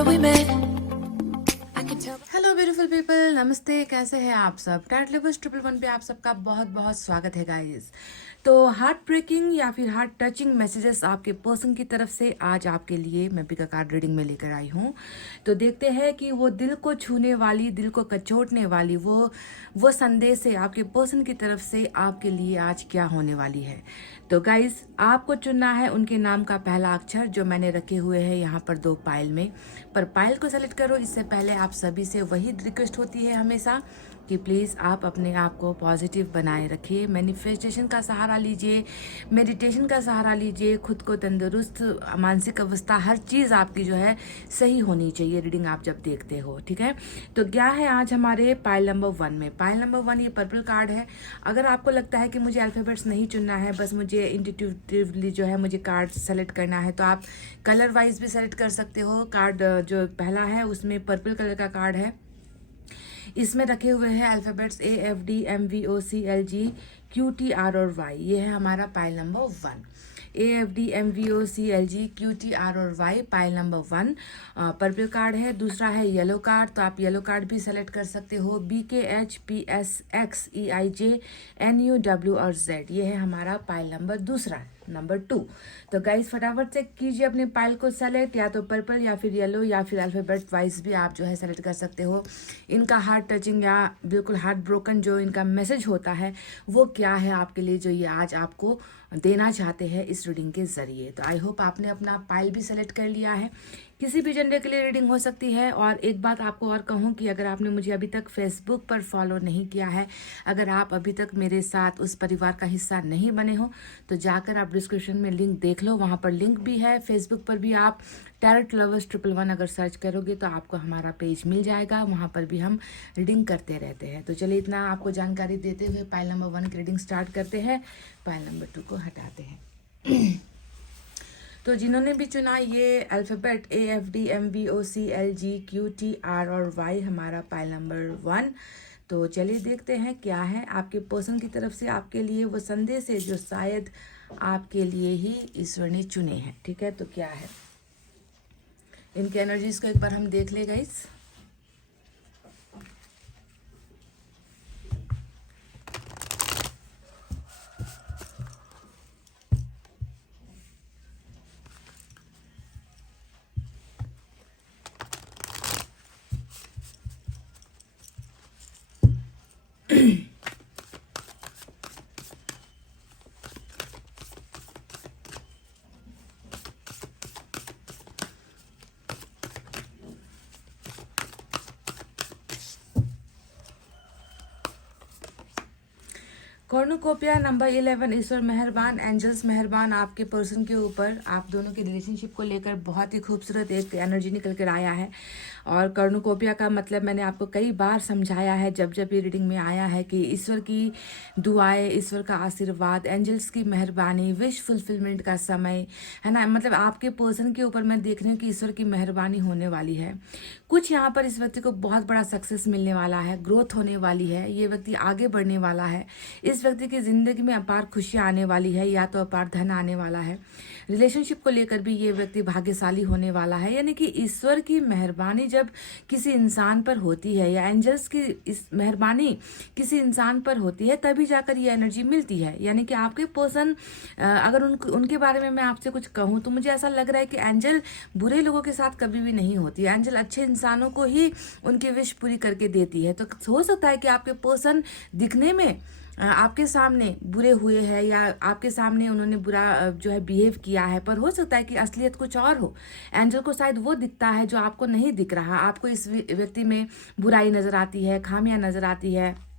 summer we met. I can tell. Hello beautiful people, नमस्ते। कैसे हैं आप सब? टैट लिवर्स 111 पे आप सबका बहुत बहुत स्वागत है गाइस। तो हार्ट ब्रेकिंग या फिर हार्ट टचिंग मैसेजेस आपके पर्सन की तरफ से आज आपके लिए मैं पिका कार्ड रीडिंग में लेकर आई हूँ। तो देखते हैं कि वो दिल को छूने वाली, दिल को कचोटने वाली वो संदेश है आपके पर्सन की तरफ से आपके लिए आज क्या होने वाली है। तो गाइस, आपको चुनना है उनके नाम का पहला अक्षर जो मैंने रखे हुए हैं यहाँ पर 2 पाइल में। पर पाइल को सेलेक्ट करो इससे पहले आप सभी से वही रिक्वेस्ट होती है हमेशा कि प्लीज़ आप अपने आप को पॉजिटिव बनाए रखिए, मैनिफेस्टेशन का सहारा लीजिए, मेडिटेशन का सहारा लीजिए, खुद को तंदुरुस्त, मानसिक अवस्था, हर चीज़ आपकी जो है सही होनी चाहिए रीडिंग आप जब देखते हो। ठीक है, तो क्या है आज हमारे पाइल नंबर 1 में? पाइल नंबर 1 ये पर्पल कार्ड है। अगर आपको लगता है कि मुझे अल्फ़ाबेट्स नहीं चुनना है, बस मुझे इंट्यूटिवली जो है मुझे कार्ड सेलेक्ट करना है, तो आप कलर वाइज भी सेलेक्ट कर सकते हो। कार्ड जो पहला है उसमें पर्पल कलर का कार्ड है। इसमें रखे हुए हैं अल्फ़ाबेट्स AFDMVOCLG QTR और Y। ये है हमारा पाइल नंबर 1। AFDMVOCLG QTR और Y pile number 1 purple card है। दूसरा है येलो कार्ड, तो आप येलो कार्ड भी सेलेक्ट कर सकते हो। BKHPSXEIJNUW और Z। ये है हमारा पाइल नंबर दूसरा, नंबर 2। तो गाइस फटाफट से कीजिए अपने पाइल को सेलेक्ट, या तो पर्पल या फिर येलो या फिर अल्फ़ाबेट वाइज भी आप जो है सेलेक्ट कर सकते हो। इनका हार्ट टचिंग या बिल्कुल हार्ट ब्रोकन जो इनका मैसेज होता है वो क्या है आपके लिए, जो ये आज आपको देना चाहते हैं इस रीडिंग के ज़रिए। तो आई होप आपने अपना पाइल भी सेलेक्ट कर लिया है। किसी भी जेंडर के लिए रीडिंग हो सकती है। और एक बात आपको और कहूँ कि अगर आपने मुझे अभी तक फेसबुक पर फॉलो नहीं किया है, अगर आप अभी तक मेरे साथ उस परिवार का हिस्सा नहीं बने हो, तो जाकर आप डिस्क्रिप्शन में लिंक देख लो, वहाँ पर लिंक भी है। फेसबुक पर भी आप टैरोट लवर्स 111 अगर सर्च करोगे तो आपको हमारा पेज मिल जाएगा, वहाँ पर भी हम रीडिंग करते रहते हैं। तो चलिए इतना आपको जानकारी देते हुए पाइल नंबर 1 की रीडिंग स्टार्ट करते हैं। पाइल नंबर 2 को हटाते हैं। तो जिन्होंने भी चुना ये अल्फ़ाबेट AFDMVOCLGQTR और Y हमारा पाइल नंबर 1, तो चलिए देखते हैं क्या है आपके पर्सन की तरफ से आपके लिए वो संदेश है जो शायद आपके लिए ही ईश्वर ने चुने हैं। ठीक है, तो क्या है इनके एनर्जीज को एक बार हम देख ले गाइस। कॉर्नुकोपिया नंबर 11, ईश्वर मेहरबान, एंजल्स मेहरबान आपके पर्सन के ऊपर। आप दोनों के रिलेशनशिप को लेकर बहुत ही खूबसूरत एक एनर्जी निकल कर आया है। और कॉर्नुकोपिया का मतलब मैंने आपको कई बार समझाया है जब जब ये रीडिंग में आया है कि ईश्वर की दुआएं, ईश्वर का आशीर्वाद, एंजल्स की मेहरबानी, विश फुलफिलमेंट का समय है ना। मतलब आपके पर्सन के ऊपर मैं देख रही हूँ कि ईश्वर की मेहरबानी होने वाली है। कुछ यहाँ पर इस व्यक्ति को बहुत बड़ा सक्सेस मिलने वाला है, ग्रोथ होने वाली है, ये व्यक्ति आगे बढ़ने वाला है। इस व्यक्ति की जिंदगी में अपार खुशियां आने वाली है, या तो अपार धन आने वाला है। रिलेशनशिप को लेकर भी ये व्यक्ति भाग्यशाली होने वाला है। यानी कि ईश्वर की मेहरबानी जब किसी इंसान पर होती है, या एंजल्स की इस मेहरबानी किसी इंसान पर होती है, तभी जाकर ये एनर्जी मिलती है। यानी कि आपके पर्सन, अगर उनके बारे में मैं आपसे कुछ कहूँ तो मुझे ऐसा लग रहा है कि एंजल बुरे लोगों के साथ कभी भी नहीं होती है। एंजल अच्छे इंसानों को ही उनकी विश पूरी करके देती है। तो हो सकता है कि आपके पर्सन दिखने में आपके सामने बुरे हुए हैं, या आपके सामने उन्होंने बुरा जो है बिहेव किया है, पर हो सकता है कि असलियत कुछ और हो। एंजल को शायद वो दिखता है जो आपको नहीं दिख रहा। आपको इस व्यक्ति में बुराई नजर आती है, खामियां नजर आती है,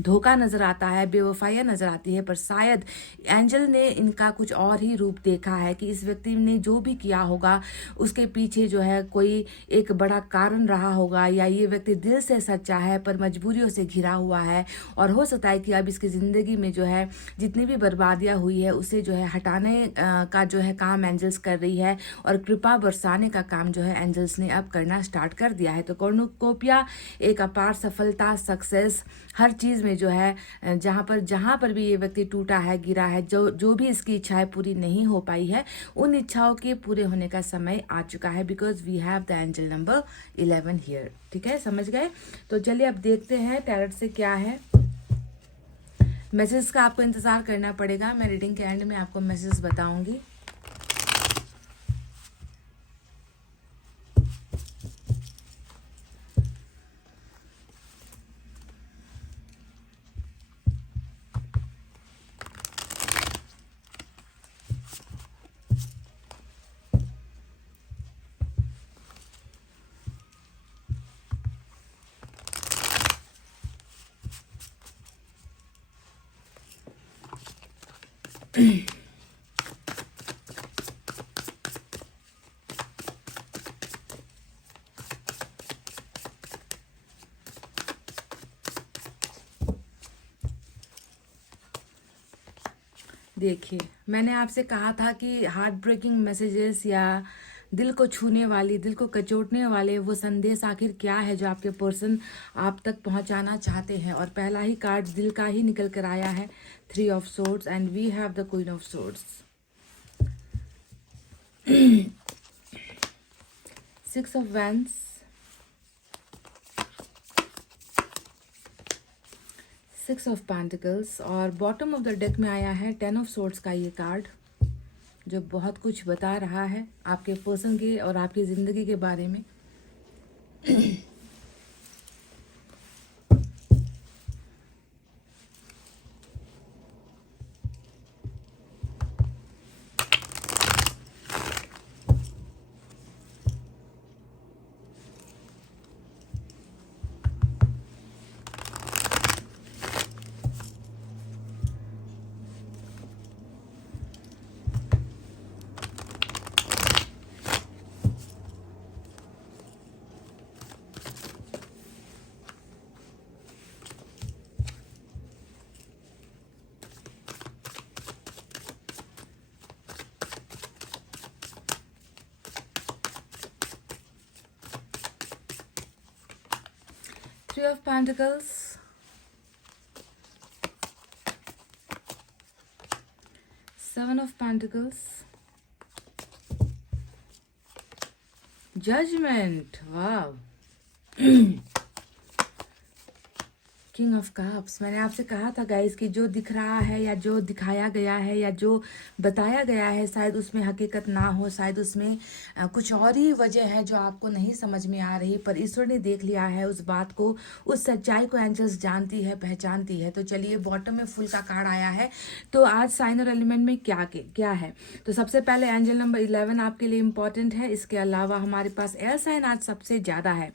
धोखा नजर आता है, बेवफाइयाँ नजर आती है, पर शायद एंजल ने इनका कुछ और ही रूप देखा है कि इस व्यक्ति ने जो भी किया होगा उसके पीछे जो है कोई एक बड़ा कारण रहा होगा, या ये व्यक्ति दिल से सच्चा है पर मजबूरियों से घिरा हुआ है। और हो सकता है कि अब इसकी ज़िंदगी में जो है जितनी भी बर्बादियाँ हुई है उसे जो है हटाने का जो है काम एंजल्स कर रही है, और कृपा बरसाने का काम जो है एंजल्स ने अब करना स्टार्ट कर दिया है। तो कॉर्नुकोपिया एक अपार सफलता, सक्सेस, हर चीज़ में में जो है जहाँ पर भी ये व्यक्ति टूटा है, गिरा है, जो भी इसकी इच्छाएं पूरी नहीं हो पाई है, उन इच्छाओं के पूरे होने का समय आ चुका है, because we have the angel number 11 here. ठीक है, समझ गए? तो चलिए अब देखते हैं टैरोट से क्या है। मैसेज का आपको इंतजार करना पड़ेगा, मैं रीडिंग के एंड में आपको मैसेज बताऊंगी। देखिए, मैंने आपसे कहा था कि हार्ट ब्रेकिंग मैसेजेस या दिल को छूने वाली, दिल को कचोटने वाले वो संदेश आखिर क्या है जो आपके पर्सन आप तक पहुंचाना चाहते हैं। और पहला ही कार्ड दिल का ही निकल कर आया है, 3 of swords, and we have the queen of swords, 6 of wands, 6 of pentacles, और बॉटम ऑफ द डेक में आया है 10 ऑफ सोर्ड्स का ये कार्ड, जो बहुत कुछ बता रहा है आपके पर्सन के और आपकी ज़िंदगी के बारे में। Three of Pentacles, 7 of Pentacles, Judgment, wow. King of cups. मैंने आपसे कहा था गाइस कि जो दिख रहा है या जो दिखाया गया है या जो बताया गया है, शायद उसमें हकीकत ना हो, शायद उसमें कुछ और ही वजह है जो आपको नहीं समझ में आ रही, पर ईश्वर ने देख लिया है उस बात को, उस सच्चाई को एंजल्स जानती है, पहचानती है। तो चलिए, बॉटम में फुल का कार्ड आया है, तो आज साइन और एलिमेंट में क्या है। तो सबसे पहले एंजल नंबर 11 आपके लिए इम्पॉर्टेंट है। इसके अलावा हमारे पास एयर साइन आज सबसे ज़्यादा है,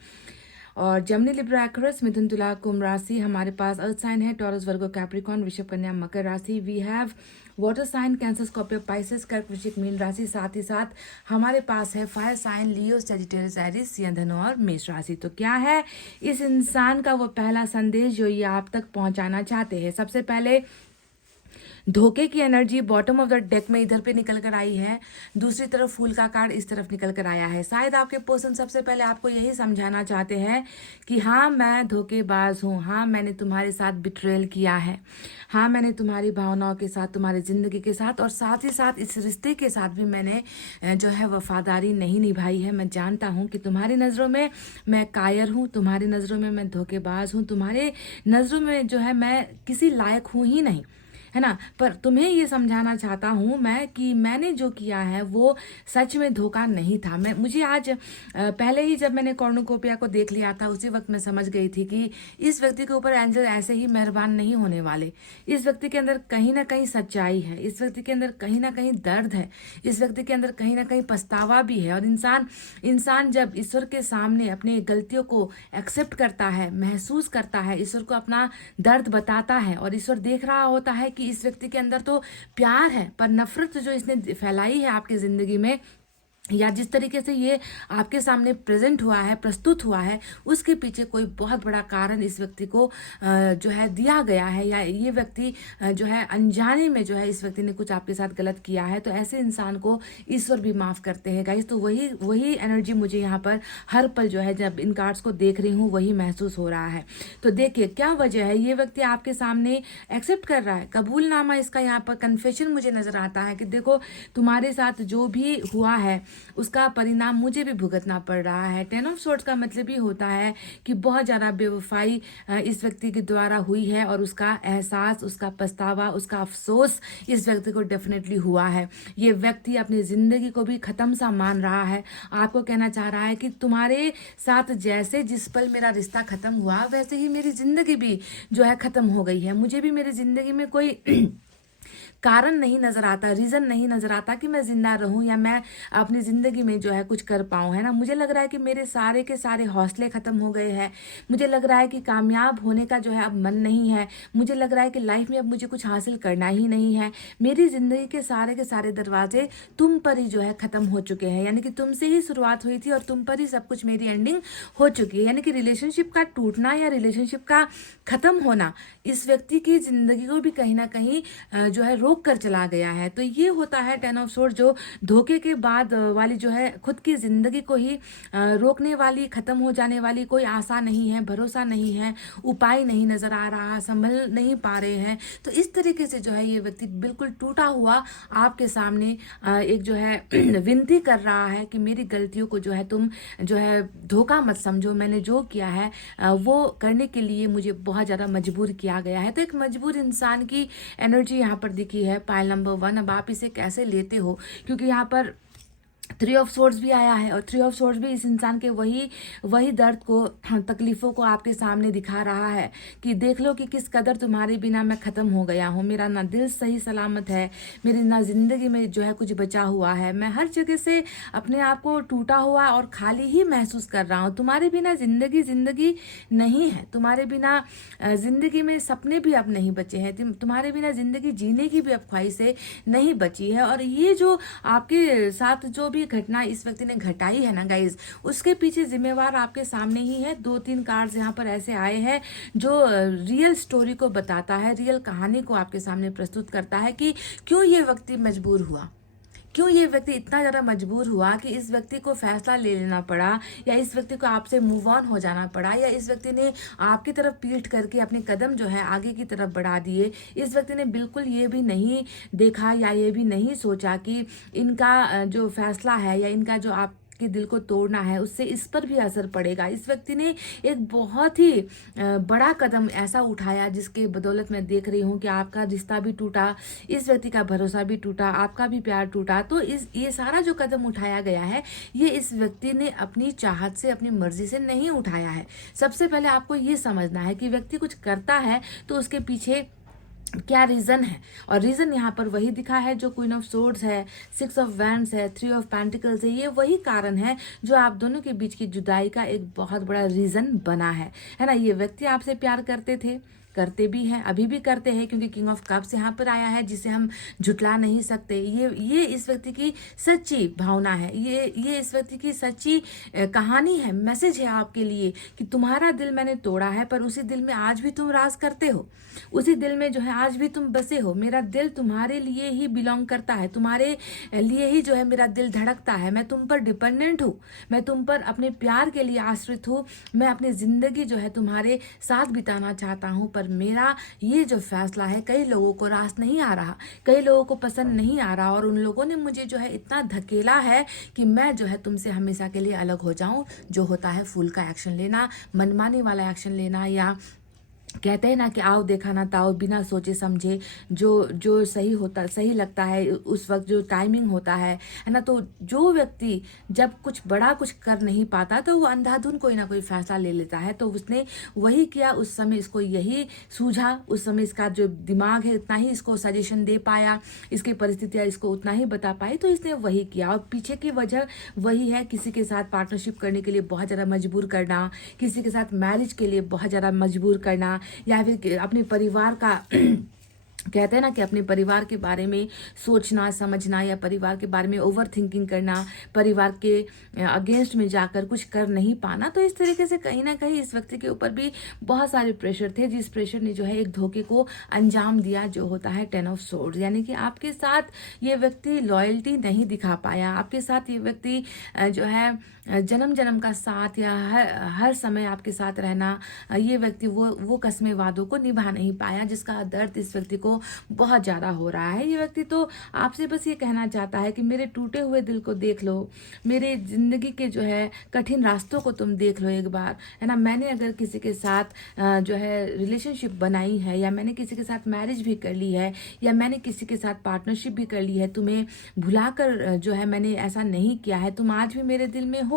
और जेमिनी, लिब्रा, एक्वेरियस, मिथुन, तुला, कुंभ राशि हमारे पास अर्थ साइन है, टॉरस, वर्गो, कैप्रिकॉर्न, वृषभ, कन्या, मकर राशि। We have water sign, Cancer, Scorpio, Pisces, कर्क, वृश्चिक, मीन राशि। साथ ही साथ हमारे पास है फायर साइन, लियो, सजिटेरियस, एरिस, या धनु और मेष राशि। तो क्या है इस इंसान का वो पहला संदेश जो ये आप तक पहुंचाना चाहते हैं? सबसे पहले धोखे की energy bottom of the deck में इधर पे निकल कर आई है, दूसरी तरफ फूल का कार्ड इस तरफ निकल कर आया है। शायद आपके पर्सन सबसे पहले आपको यही समझाना चाहते हैं कि हाँ, मैं धोखेबाज हूँ, हाँ, मैंने तुम्हारे साथ बिट्रेल किया है, हाँ, मैंने तुम्हारी भावनाओं के साथ, तुम्हारी ज़िंदगी के साथ और साथ ही साथ इस रिश्ते के साथ भी मैंने जो है वफादारी नहीं निभाई है। मैं जानता हूँ कि तुम्हारी नज़रों में मैं कायर हूँ, तुम्हारी नज़रों में मैं धोखेबाज हूँ, तुम्हारे नज़रों में जो है मैं किसी लायक हूँ ही नहीं, है ना। पर तुम्हें ये समझाना चाहता हूँ मैं कि मैंने जो किया है वो सच में धोखा नहीं था। मुझे आज पहले ही जब मैंने कॉर्नुकोपिया को देख लिया था, उसी वक्त मैं समझ गई थी कि इस व्यक्ति के ऊपर एंजल ऐसे ही मेहरबान नहीं होने वाले। इस व्यक्ति के अंदर कहीं ना कहीं सच्चाई है, इस व्यक्ति के अंदर कहीं ना कहीं दर्द है, इस व्यक्ति के अंदर कहीं ना कहीं पछतावा भी है। और इंसान जब ईश्वर के सामने अपनी गलतियों को एक्सेप्ट करता है, महसूस करता है, ईश्वर को अपना दर्द बताता है, और ईश्वर देख रहा होता है कि इस व्यक्ति के अंदर तो प्यार है, पर नफरत जो इसने फैलाई है आपकी जिंदगी में, या जिस तरीके से ये आपके सामने प्रेजेंट हुआ है, प्रस्तुत हुआ है, उसके पीछे कोई बहुत बड़ा कारण इस व्यक्ति को जो है दिया गया है, या ये व्यक्ति जो है अनजाने में जो है इस व्यक्ति ने कुछ आपके साथ गलत किया है। तो ऐसे इंसान को ईश्वर भी माफ़ करते हैं गाइस। तो वही एनर्जी मुझे यहाँ पर हर पल जो है जब इन कार्ड्स को देख रही हूँ वही महसूस हो रहा है। तो देखिए क्या वजह है, ये व्यक्ति आपके सामने एक्सेप्ट कर रहा है, कबूलनामा इसका यहाँ पर कन्फेशन मुझे नज़र आता है कि देखो तुम्हारे साथ जो भी हुआ है उसका परिणाम मुझे भी भुगतना पड़ रहा है। 10 ऑफ सोर्ड्स का मतलब ही होता है कि बहुत ज़्यादा बेवफाई इस व्यक्ति के द्वारा हुई है, और उसका एहसास, उसका पछतावा, उसका अफसोस इस व्यक्ति को डेफिनेटली हुआ है। ये व्यक्ति अपनी ज़िंदगी को भी ख़त्म सा मान रहा है। आपको कहना चाह रहा है कि तुम्हारे साथ जैसे जिस पल मेरा रिश्ता ख़त्म हुआ वैसे ही मेरी ज़िंदगी भी जो है ख़त्म हो गई है। मुझे भी मेरी ज़िंदगी में कोई कारण नहीं नजर आता, रीज़न नहीं नजर आता कि मैं जिंदा रहूं या मैं अपनी ज़िंदगी में जो है कुछ कर पाऊं, है ना। मुझे लग रहा है कि मेरे सारे के सारे हौसले ख़त्म हो गए हैं। मुझे लग रहा है कि कामयाब होने का जो है अब मन नहीं है। मुझे लग रहा है कि लाइफ में अब मुझे कुछ हासिल करना ही नहीं है। मेरी ज़िंदगी के सारे दरवाजे तुम पर ही जो है ख़त्म हो चुके हैं, यानी कि तुमसे ही शुरुआत हुई थी और तुम पर ही सब कुछ मेरी एंडिंग हो चुकी है। यानी कि रिलेशनशिप का टूटना या रिलेशनशिप का ख़त्म होना इस व्यक्ति की ज़िंदगी को भी कहीं ना कहीं जो है रोक कर चला गया है। तो ये होता है 10 ऑफ सोर्ड, जो धोखे के बाद वाली जो है खुद की ज़िंदगी को ही रोकने वाली, ख़त्म हो जाने वाली कोई आशा नहीं है, भरोसा नहीं है, उपाय नहीं नज़र आ रहा, संभल नहीं पा रहे हैं। तो इस तरीके से जो है ये व्यक्ति बिल्कुल टूटा हुआ आपके सामने एक जो है विनती कर रहा है कि मेरी गलतियों को जो है तुम जो है धोखा मत समझो। मैंने जो किया है वो करने के लिए मुझे बहुत ज़्यादा मजबूर किया गया है। तो एक मजबूर इंसान की एनर्जी यहाँ पर दिखी है पाइल नंबर 1। अब आप इसे कैसे लेते हो, क्योंकि यहाँ पर 3 ऑफ सोर्ड्स भी आया है, और 3 ऑफ सोर्ड्स भी इस इंसान के वही दर्द को, तकलीफ़ों को आपके सामने दिखा रहा है कि देख लो कि किस कदर तुम्हारे बिना मैं ख़त्म हो गया हूँ। मेरा ना दिल सही सलामत है, मेरी ना ज़िंदगी में जो है कुछ बचा हुआ है। मैं हर जगह से अपने आप को टूटा हुआ और खाली ही महसूस कर रहा हूँ। तुम्हारे बिना ज़िंदगी नहीं है, तुम्हारे बिना ज़िंदगी में सपने भी अब नहीं बचे हैं, तुम्हारे बिना ज़िंदगी जीने की भी अब ख्वाहिशें नहीं बची है। और ये जो आपके साथ जो भी घटना इस व्यक्ति ने घटाई है ना गाइज, उसके पीछे जिम्मेवार आपके सामने ही है। 2-3 कार्ड्स यहाँ पर ऐसे आए हैं जो रियल स्टोरी को बताता है, रियल कहानी को आपके सामने प्रस्तुत करता है कि क्यों ये व्यक्ति मजबूर हुआ, क्यों ये व्यक्ति इतना ज़्यादा मजबूर हुआ कि इस व्यक्ति को फैसला ले लेना पड़ा, या इस व्यक्ति को आपसे मूव ऑन हो जाना पड़ा, या इस व्यक्ति ने आपकी तरफ पीठ करके अपने कदम जो है आगे की तरफ बढ़ा दिए। इस व्यक्ति ने बिल्कुल ये भी नहीं देखा या ये भी नहीं सोचा कि इनका जो फैसला है या इनका जो आप कि दिल को तोड़ना है उससे इस पर भी असर पड़ेगा। इस व्यक्ति ने एक बहुत ही बड़ा कदम ऐसा उठाया जिसके बदौलत मैं देख रही हूँ कि आपका रिश्ता भी टूटा, इस व्यक्ति का भरोसा भी टूटा, आपका भी प्यार टूटा। तो ये सारा जो कदम उठाया गया है ये इस व्यक्ति ने अपनी चाहत से, अपनी मर्जी से नहीं उठाया है। सबसे पहले आपको ये समझना है कि व्यक्ति कुछ करता है तो उसके पीछे क्या रीज़न है, और रीज़न यहाँ पर वही दिखा है जो क्वीन ऑफ सोर्ड्स है, 6 ऑफ वैंड्स है, 3 ऑफ पेंटिकल्स है। ये वही कारण है जो आप दोनों के बीच की जुदाई का एक बहुत बड़ा रीज़न बना है ना। ये व्यक्ति आपसे प्यार करते भी हैं, अभी भी करते हैं, क्योंकि किंग ऑफ कप्स यहाँ पर आया है जिसे हम झुटला नहीं सकते। ये इस व्यक्ति की सच्ची भावना है, ये इस व्यक्ति की सच्ची कहानी है, मैसेज है आपके लिए कि तुम्हारा दिल मैंने तोड़ा है पर उसी दिल में आज भी तुम राज करते हो, उसी दिल में जो है आज भी तुम बसे हो। मेरा दिल तुम्हारे लिए ही बिलोंग करता है, तुम्हारे लिए ही जो है मेरा दिल धड़कता है। मैं तुम पर डिपेंडेंट हूँ, मैं तुम पर अपने प्यार के लिए आश्रित हूँ। मैं अपनी ज़िंदगी जो है तुम्हारे साथ बिताना चाहता हूँ, पर मेरा ये जो फैसला है कई लोगों को रास नहीं आ रहा, कई लोगों को पसंद नहीं आ रहा, और उन लोगों ने मुझे जो है इतना धकेला है कि मैं जो है तुमसे हमेशा के लिए अलग हो जाऊं। जो होता है फूल का एक्शन लेना, मनमानी वाला एक्शन लेना, या कहते हैं ना कि आओ देखा ना ताओ, बिना सोचे समझे जो सही लगता है उस वक्त जो टाइमिंग होता है ना। तो जो व्यक्ति जब कुछ बड़ा कुछ कर नहीं पाता तो वो अंधाधुन कोई ना कोई फैसला ले लेता है। तो उसने वही किया, उस समय इसको यही सूझा, उस समय इसका जो दिमाग है इतना ही इसको सजेशन दे पाया, इसकी परिस्थितियाँ इसको उतना ही बता पाई, तो इसने वही किया। और पीछे की वजह वही है, किसी के साथ पार्टनरशिप करने के लिए बहुत ज़्यादा मजबूर करना, किसी के साथ मैरिज के लिए बहुत ज़्यादा मजबूर करना, या फिर अपने परिवार का कहते हैं ना कि अपने परिवार के बारे में सोचना समझना या परिवार के बारे में ओवर थिंकिंग करना, परिवार के अगेंस्ट में जाकर कुछ कर नहीं पाना, तो इस तरीके से कहीं ना कहीं इस व्यक्ति के ऊपर भी बहुत सारे प्रेशर थे, जिस प्रेशर ने जो है एक धोखे को अंजाम दिया, जो होता है 10 ऑफ सोर्ड्स। यानी कि आपके साथ ये व्यक्ति लॉयल्टी नहीं दिखा पाया, आपके साथ ये व्यक्ति जो है जन्म जन्म का साथ या हर समय आपके साथ रहना, ये व्यक्ति वो कस्में वादों को निभा नहीं पाया, जिसका दर्द इस व्यक्ति को बहुत ज़्यादा हो रहा है। ये व्यक्ति तो आपसे बस ये कहना चाहता है कि मेरे टूटे हुए दिल को देख लो, मेरे ज़िंदगी के जो है कठिन रास्तों को तुम देख लो एक बार, है ना। मैंने अगर किसी के साथ जो है रिलेशनशिप बनाई है, या मैंने किसी के साथ मैरिज भी कर ली है, या मैंने किसी के साथ पार्टनरशिप भी कर ली है, तुम्हें भुलाकर जो है मैंने ऐसा नहीं किया है, तुम आज भी मेरे दिल में हो,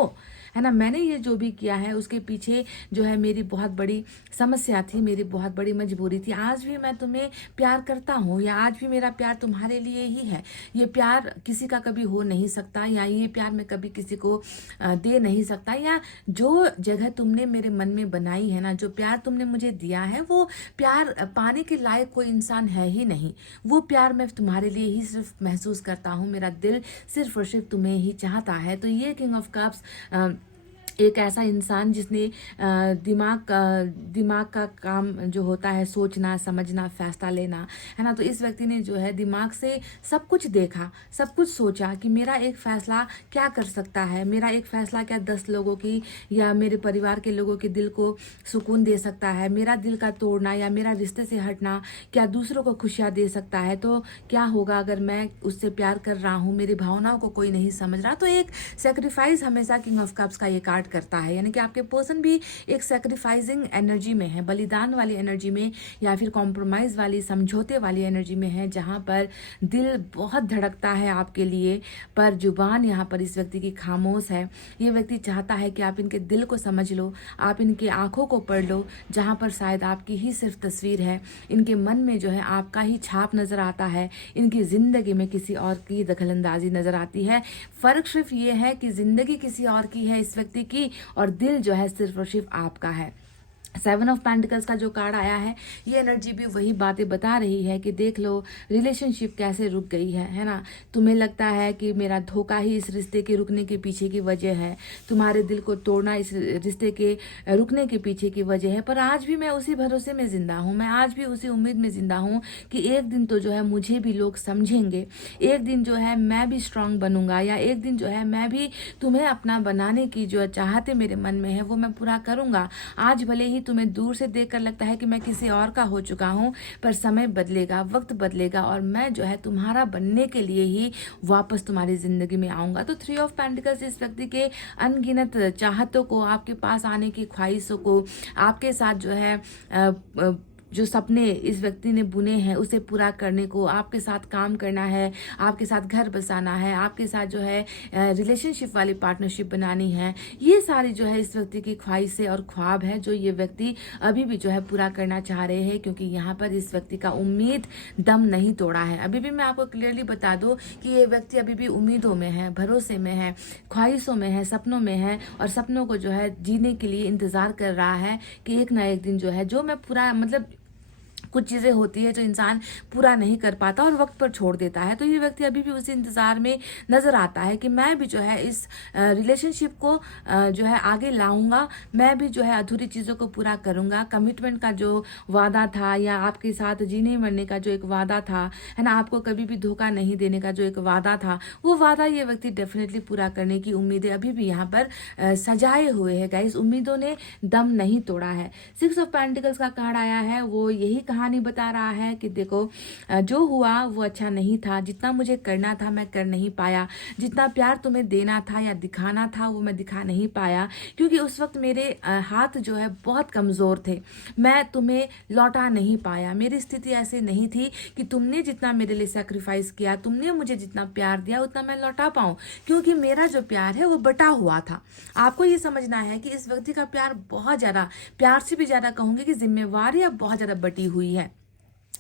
है ना। मैंने ये जो भी किया है उसके पीछे जो है मेरी बहुत बड़ी समस्या थी, मेरी बहुत बड़ी मजबूरी थी। आज भी मैं तुम्हें प्यार करता हूँ, या आज भी मेरा प्यार तुम्हारे लिए ही है। ये प्यार किसी का कभी हो नहीं सकता, या ये प्यार मैं कभी किसी को दे नहीं सकता, या जो जगह तुमने मेरे मन में बनाई है ना, जो प्यार तुमने मुझे दिया है, वो प्यार पाने के लायक कोई इंसान है ही नहीं। वो प्यार मैं तुम्हारे लिए ही सिर्फ महसूस करता हूँ, मेरा दिल सिर्फ और सिर्फ तुम्हें ही चाहता है। तो ये किंग ऑफ कप्स एक ऐसा इंसान जिसने दिमाग का काम जो होता है, सोचना समझना फैसला लेना, है ना। तो इस व्यक्ति ने जो है दिमाग से सब कुछ देखा, सब कुछ सोचा कि मेरा एक फैसला क्या कर सकता है, मेरा एक फैसला क्या 10 लोगों की या मेरे परिवार के लोगों के दिल को सुकून दे सकता है, मेरा दिल का तोड़ना या मेरा रिश्ते से हटना क्या दूसरों को खुशियाँ दे सकता है। तो क्या होगा अगर मैं उससे प्यार कर रहा हूँ, मेरी भावनाओं को कोई नहीं समझ रहा। तो एक सेक्रीफाइस हमेशा किंग ऑफ कप्स का ये कार्ड करता है, यानी कि आपके पर्सन भी एक सैक्रिफाइसिंग एनर्जी में है, बलिदान वाली एनर्जी में, या फिर कॉम्प्रोमाइज वाली, समझौते वाली एनर्जी में है, जहां पर दिल बहुत धड़कता है आपके लिए, पर जुबान यहाँ पर इस व्यक्ति की खामोश है। ये व्यक्ति चाहता है कि आप इनके दिल को समझ लो, आप इनकी आंखों को पढ़ लो, जहां पर शायद आपकी ही सिर्फ तस्वीर है, इनके मन में जो है आपका ही छाप नजर आता है, इनकी जिंदगी में किसी और की दखलंदाजी नजर आती है। फर्क सिर्फ ये है कि जिंदगी किसी और की है इस व्यक्ति की, और दिल जो है सिर्फ और सिर्फ आपका है। 7 ऑफ पेंटिकल्स का जो कार्ड आया है, ये एनर्जी भी वही बातें बता रही है कि देख लो रिलेशनशिप कैसे रुक गई है ना। तुम्हें लगता है कि मेरा धोखा ही इस रिश्ते के रुकने के पीछे की वजह है, तुम्हारे दिल को तोड़ना इस रिश्ते के रुकने के पीछे की वजह है, पर आज भी मैं उसी भरोसे में जिंदा हूँ, मैं आज भी उसी उम्मीद में जिंदा हूँ कि एक दिन तो जो है मुझे भी लोग समझेंगे, एक दिन जो है मैं भी स्ट्रांग बनूंगा, या एक दिन जो है मैं भी तुम्हें अपना बनाने की जो चाहते मेरे मन में है वो मैं पूरा करूंगा। आज भले ही तुम्हें दूर से देखकर लगता है कि मैं किसी और का हो चुका हूं, पर समय बदलेगा, वक्त बदलेगा, और मैं जो है तुम्हारा बनने के लिए ही वापस तुम्हारी जिंदगी में आऊंगा। तो 3 ऑफ पेंटिकल्स इस व्यक्ति के अनगिनत चाहतों को, आपके पास आने की ख्वाहिशों को, आपके साथ जो है जो सपने इस व्यक्ति ने बुने हैं उसे पूरा करने को, आपके साथ काम करना है, आपके साथ घर बसाना है, आपके साथ जो है रिलेशनशिप वाली पार्टनरशिप बनानी है, ये सारी जो है इस व्यक्ति की ख्वाहिशें और ख्वाब है जो ये व्यक्ति अभी भी जो है पूरा करना चाह रहे हैं, क्योंकि यहाँ पर इस व्यक्ति का उम्मीद दम नहीं तोड़ा है। अभी भी मैं आपको क्लियरली बता दूं कि ये व्यक्ति अभी भी उम्मीदों में है, भरोसे में है, ख्वाहिशों में है, सपनों में है, और सपनों को जो है जीने के लिए इंतजार कर रहा है कि एक ना एक दिन जो है जो मैं पूरा, मतलब कुछ चीज़ें होती है जो इंसान पूरा नहीं कर पाता और वक्त पर छोड़ देता है। तो ये व्यक्ति अभी भी उसी इंतज़ार में नज़र आता है कि मैं भी जो है इस रिलेशनशिप को जो है आगे लाऊंगा, मैं भी जो है अधूरी चीज़ों को पूरा करूंगा। कमिटमेंट का जो वादा था, या आपके साथ जीने मरने का जो एक वादा था, है ना, आपको कभी भी धोखा नहीं देने का जो एक वादा था, वो वादा ये व्यक्ति डेफिनेटली पूरा करने की उम्मीदें अभी भी यहाँ पर सजाए हुए है गाइस। उम्मीदों ने दम नहीं तोड़ा है। 6 ऑफ पेंटिकल्स का कार्ड आया है, वो यही कहानी बता रहा है कि देखो जो हुआ वो अच्छा नहीं था, जितना मुझे करना था मैं कर नहीं पाया, जितना प्यार तुम्हें देना था या दिखाना था वो मैं दिखा नहीं पाया, क्योंकि उस वक्त मेरे हाथ जो है बहुत कमज़ोर थे, मैं तुम्हें लौटा नहीं पाया। मेरी स्थिति ऐसी नहीं थी कि तुमने जितना मेरे लिए सेक्रीफाइस किया, तुमने मुझे जितना प्यार दिया उतना मैं लौटा पाऊँ, क्योंकि मेरा जो प्यार है वो बटा हुआ था। आपको ये समझना है कि इस व्यक्ति का प्यार बहुत ज़्यादा, प्यार से भी ज़्यादा कहूँगी कि जिम्मेवारियाँ बहुत ज़्यादा बटी हुई है।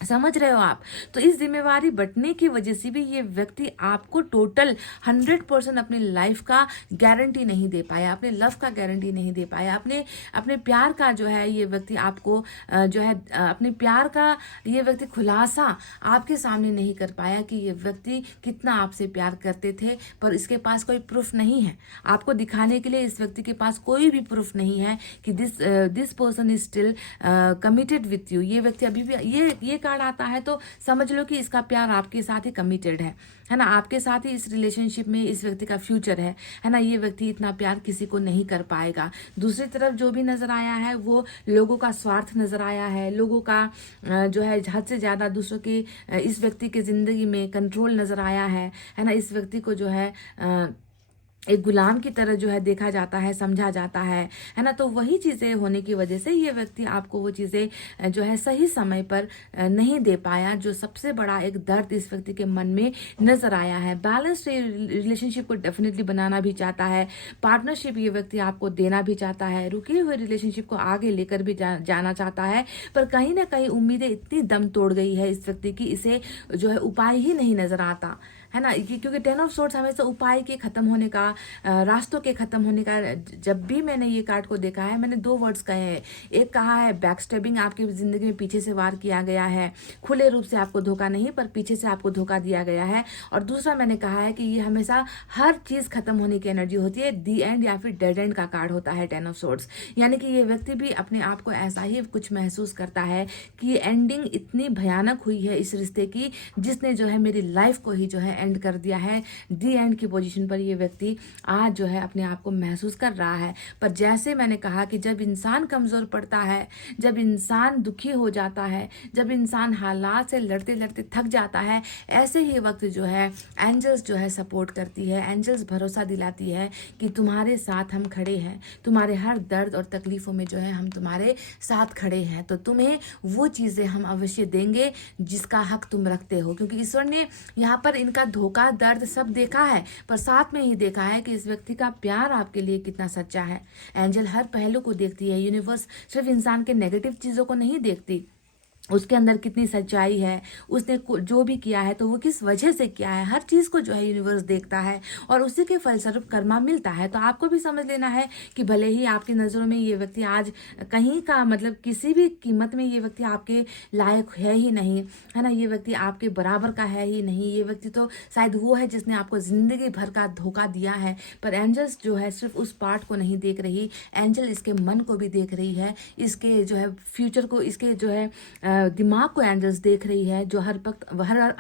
समझ रहे हो आप? तो इस जिम्मेवारी बंटने की वजह से भी ये व्यक्ति आपको टोटल 100% अपनी लाइफ का गारंटी नहीं दे पाया, अपने लव का गारंटी नहीं दे पाया, अपने अपने प्यार का जो है ये व्यक्ति आपको जो है अपने प्यार का ये व्यक्ति खुलासा आपके सामने नहीं कर पाया कि ये व्यक्ति कितना आपसे प्यार करते थे, पर इसके पास कोई प्रूफ नहीं है आपको दिखाने के लिए। इस व्यक्ति के पास कोई भी प्रूफ नहीं है कि this person is still committed with you. ये व्यक्ति अभी भी ये कार्ड आता है तो समझ लो कि इसका प्यार आपके साथ ही कमिटेड है ना, आपके साथ ही इस रिलेशनशिप में इस व्यक्ति का फ्यूचर है ना। ये व्यक्ति इतना प्यार किसी को नहीं कर पाएगा। दूसरी तरफ जो भी नजर आया है वो लोगों का स्वार्थ नजर आया है, लोगों का जो है हद से ज्यादा दूसरों की इस व्यक्ति की जिंदगी में कंट्रोल नजर आया है ना। इस व्यक्ति को जो है एक गुलाम की तरह जो है देखा जाता है, समझा जाता है ना। तो वही चीज़ें होने की वजह से ये व्यक्ति आपको वो चीज़ें जो है सही समय पर नहीं दे पाया, जो सबसे बड़ा एक दर्द इस व्यक्ति के मन में नजर आया है। बैलेंस रिलेशनशिप को डेफिनेटली बनाना भी चाहता है, पार्टनरशिप ये व्यक्ति आपको देना भी चाहता है, रुके हुए रिलेशनशिप को आगे लेकर भी जाना चाहता है, पर कहीं ना कहीं उम्मीदें इतनी दम तोड़ गई है इस व्यक्ति की, इसे जो है उपाय ही नहीं नजर आता है ना। क्योंकि 10 ऑफ सोर्ड्स हमेशा उपाय के खत्म होने का, रास्तों के खत्म होने का, जब भी मैंने ये कार्ड को देखा है मैंने 2 वर्ड्स कहे हैं। एक कहा है बैकस्टेबिंग, आपकी जिंदगी में पीछे से वार किया गया है, खुले रूप से आपको धोखा नहीं पर पीछे से आपको धोखा दिया गया है। और दूसरा मैंने कहा है कि ये हमेशा हर चीज खत्म होने की एनर्जी होती है, दी एंड या फिर डेड एंड का कार्ड होता है 10 ऑफ सोर्ड्स। यानी कि ये व्यक्ति भी अपने आप को ऐसा ही कुछ महसूस करता है कि एंडिंग इतनी भयानक हुई है इस रिश्ते की, जिसने जो है मेरी लाइफ को ही जो है एंड कर दिया है। दी एंड की पोजीशन पर ये व्यक्ति आज जो है अपने आप को महसूस कर रहा है। पर जैसे मैंने कहा कि जब इंसान कमजोर पड़ता है, जब इंसान दुखी हो जाता है, जब इंसान हालात से लड़ते लड़ते थक जाता है, ऐसे ही वक्त जो है एंजल्स जो है सपोर्ट करती है, एंजल्स भरोसा दिलाती है कि तुम्हारे साथ हम खड़े हैं, तुम्हारे हर दर्द और तकलीफों में जो है हम तुम्हारे साथ खड़े हैं। तो तुम्हें वो चीजें हम अवश्य देंगे जिसका हक तुम रखते हो। क्योंकि ईश्वर ने यहाँ पर इनका धोखा, दर्द सब देखा है, पर साथ में ही देखा है कि इस व्यक्ति का प्यार आपके लिए कितना सच्चा है। एंजल हर पहलू को देखती है, यूनिवर्स सिर्फ इंसान के नेगेटिव चीजों को नहीं देखती, उसके अंदर कितनी सच्चाई है, उसने जो भी किया है तो वो किस वजह से किया है, हर चीज को जो है यूनिवर्स देखता है और उसी के फलस्वरूप कर्मा मिलता है। तो आपको भी समझ लेना है कि भले ही आपकी नजरों में ये व्यक्ति आज कहीं का मतलब किसी भी कीमत में ये व्यक्ति आपके लायक है ही नहीं, है ना, ये व्यक्ति आपके बराबर का है ही नहीं, ये व्यक्ति तो शायद वो है जिसने आपको जिंदगी भर का धोखा दिया है। पर एंजल्स जो है सिर्फ उस पार्ट को नहीं देख रही, एंजल इसके मन को भी देख रही है, इसके जो है फ्यूचर को, इसके जो है दिमाग को एंजल्स देख रही है, जो हर वक्त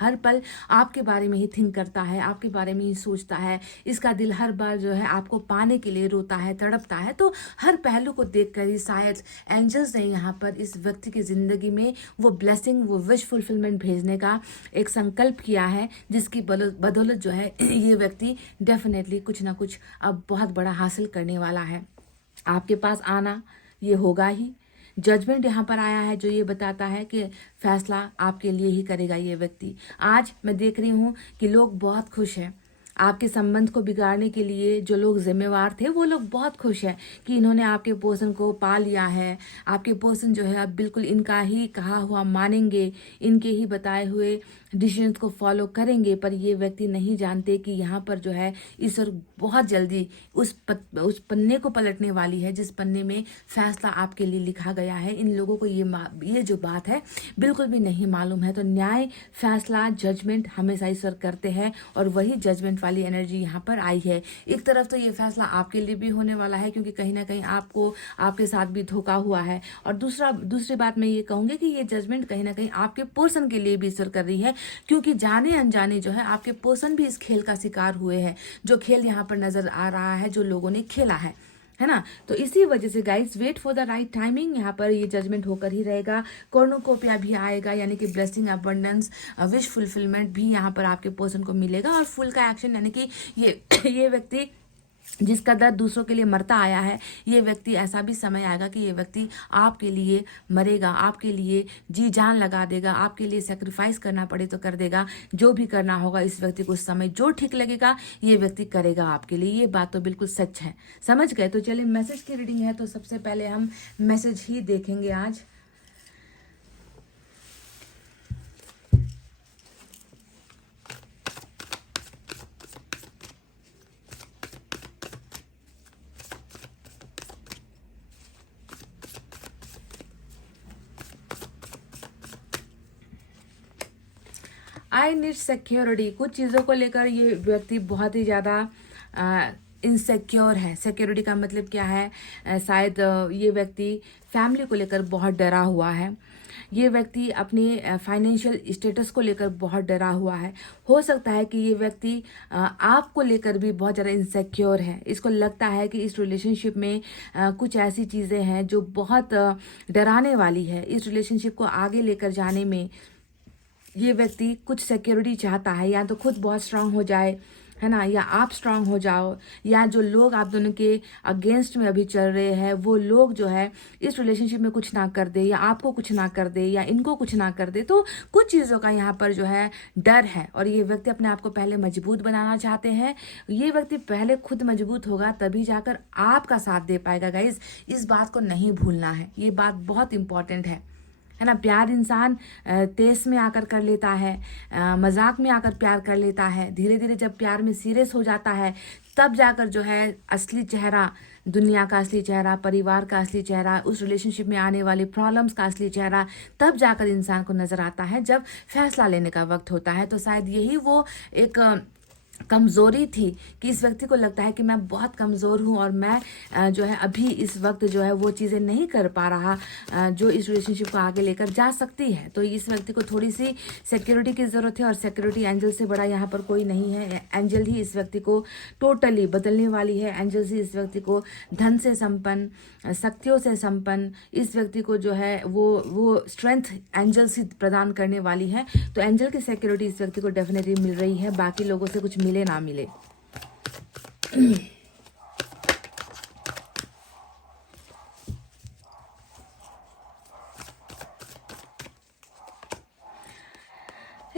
हर पल आपके बारे में ही थिंक करता है, आपके बारे में ही सोचता है। इसका दिल हर बार जो है आपको पाने के लिए रोता है, तड़पता है। तो हर पहलू को देखकर ही शायद एंजल्स ने यहाँ पर इस व्यक्ति की जिंदगी में वो ब्लेसिंग, वो विश फुलफिलमेंट भेजने का एक संकल्प किया है, जिसकी बदौलत जो है ये व्यक्ति डेफिनेटली कुछ ना कुछ अब बहुत बड़ा हासिल करने वाला है। आपके पास आना ये होगा ही। जजमेंट यहाँ पर आया है जो ये बताता है कि फैसला आपके लिए ही करेगा ये व्यक्ति। आज मैं देख रही हूँ कि लोग बहुत खुश हैं, आपके संबंध को बिगाड़ने के लिए जो लोग जिम्मेवार थे वो लोग बहुत खुश हैं कि इन्होंने आपके पर्सन को पा लिया है। आपके पर्सन जो है अब बिल्कुल इनका ही कहा हुआ मानेंगे, इनके ही बताए हुए डिसीजंस को फॉलो करेंगे। पर ये व्यक्ति नहीं जानते कि यहाँ पर जो है ईश्वर बहुत जल्दी उस पन्ने को पलटने वाली है जिस पन्ने में फैसला आपके लिए लिखा गया है। इन लोगों को ये जो बात है बिल्कुल भी नहीं मालूम है। तो न्याय, फैसला, जजमेंट हमेशा ईश्वर करते हैं और वही जजमेंट वाली एनर्जी यहाँ पर आई है। एक तरफ तो ये फैसला आपके लिए भी होने वाला है क्योंकि कहीं ना कहीं आपको आपके साथ भी धोखा हुआ है, और दूसरी बात मैं ये कहूंगी कि ये जजमेंट कहीं ना कहीं आपके पर्सन के लिए भी ईश्वर कर रही है, क्योंकि जाने अनजाने जो है आपके पर्सन भी इस खेल का शिकार हुए हैं, जो खेल यहाँ पर नजर आ रहा है जो लोगों ने खेला है ना। तो इसी वजह से guys wait for the right timing, यहाँ पर ये जजमेंट होकर ही रहेगा। कॉर्नुकोपिया भी आएगा, यानी कि ब्लेसिंग, अबंडेंस, विश फुलफिलमेंट भी यहाँ पर आपके पर्सन को मिलेगा, और फुल का एक्शन, यानी कि ये व्यक्ति जिसका दर्द दूसरों के लिए मरता आया है, ये व्यक्ति ऐसा भी समय आएगा कि ये व्यक्ति आपके लिए मरेगा, आपके लिए जी जान लगा देगा, आपके लिए सेक्रीफाइस करना पड़े तो कर देगा। जो भी करना होगा इस व्यक्ति को उस समय जो ठीक लगेगा ये व्यक्ति करेगा आपके लिए। ये बात तो बिल्कुल सच है, समझ गए। तो चलिए मैसेज की रीडिंग है, तो सबसे पहले हम मैसेज ही देखेंगे आज। I need security. कुछ चीज़ों को लेकर ये व्यक्ति बहुत ही ज़्यादा इनसिक्योर है। सिक्योरिटी का मतलब क्या है? शायद ये व्यक्ति फैमिली को लेकर बहुत डरा हुआ है। ये व्यक्ति अपने फाइनेंशियल स्टेटस को लेकर बहुत डरा हुआ है। हो सकता है कि ये व्यक्ति आपको लेकर भी बहुत ज़्यादा इनसिक्योर है। इसको लगता है कि इस रिलेशनशिप में कुछ ऐसी चीज़ें हैं जो बहुत डराने वाली है। इस रिलेशनशिप को आगे लेकर जाने में ये व्यक्ति कुछ सिक्योरिटी चाहता है, या तो खुद बहुत स्ट्रांग हो जाए, है ना, या आप स्ट्रांग हो जाओ, या जो लोग आप दोनों के अगेंस्ट में अभी चल रहे हैं वो लोग जो है इस रिलेशनशिप में कुछ ना कर दे, या आपको कुछ ना कर दे, या इनको कुछ ना कर दे। तो कुछ चीज़ों का यहाँ पर जो है डर है, और ये व्यक्ति अपने आप को पहले मजबूत बनाना चाहते हैं। ये व्यक्ति पहले खुद मजबूत होगा तभी जाकर आपका साथ दे पाएगा। गाइज, इस बात को नहीं भूलना है, ये बात बहुत इंपॉर्टेंट है ना। प्यार इंसान तेज में आकर कर लेता है, मजाक में आकर प्यार कर लेता है। धीरे धीरे जब प्यार में सीरियस हो जाता है तब जाकर जो है असली चेहरा, दुनिया का असली चेहरा, परिवार का असली चेहरा, उस रिलेशनशिप में आने वाली प्रॉब्लम्स का असली चेहरा तब जाकर इंसान को नज़र आता है, जब फैसला लेने का वक्त होता है। तो शायद यही वो एक कमज़ोरी थी कि इस व्यक्ति को लगता है कि मैं बहुत कमज़ोर हूँ और मैं जो है अभी इस वक्त जो है वो चीज़ें नहीं कर पा रहा जो इस रिलेशनशिप को आगे लेकर जा सकती है। तो इस व्यक्ति को थोड़ी सी सिक्योरिटी की ज़रूरत है, और सिक्योरिटी एंजल से बड़ा यहाँ पर कोई नहीं है। एंजल ही इस व्यक्ति को टोटली बदलने वाली है। एंजल ही इस व्यक्ति को धन से संपन्न, शक्तियों से संपन्न, इस व्यक्ति को जो है वो स्ट्रेंथ एंजल से प्रदान करने वाली है। तो एंजल की सिक्योरिटी इस व्यक्ति को डेफिनेटली मिल रही है, बाकी लोगों से कुछ मिले ना मिले।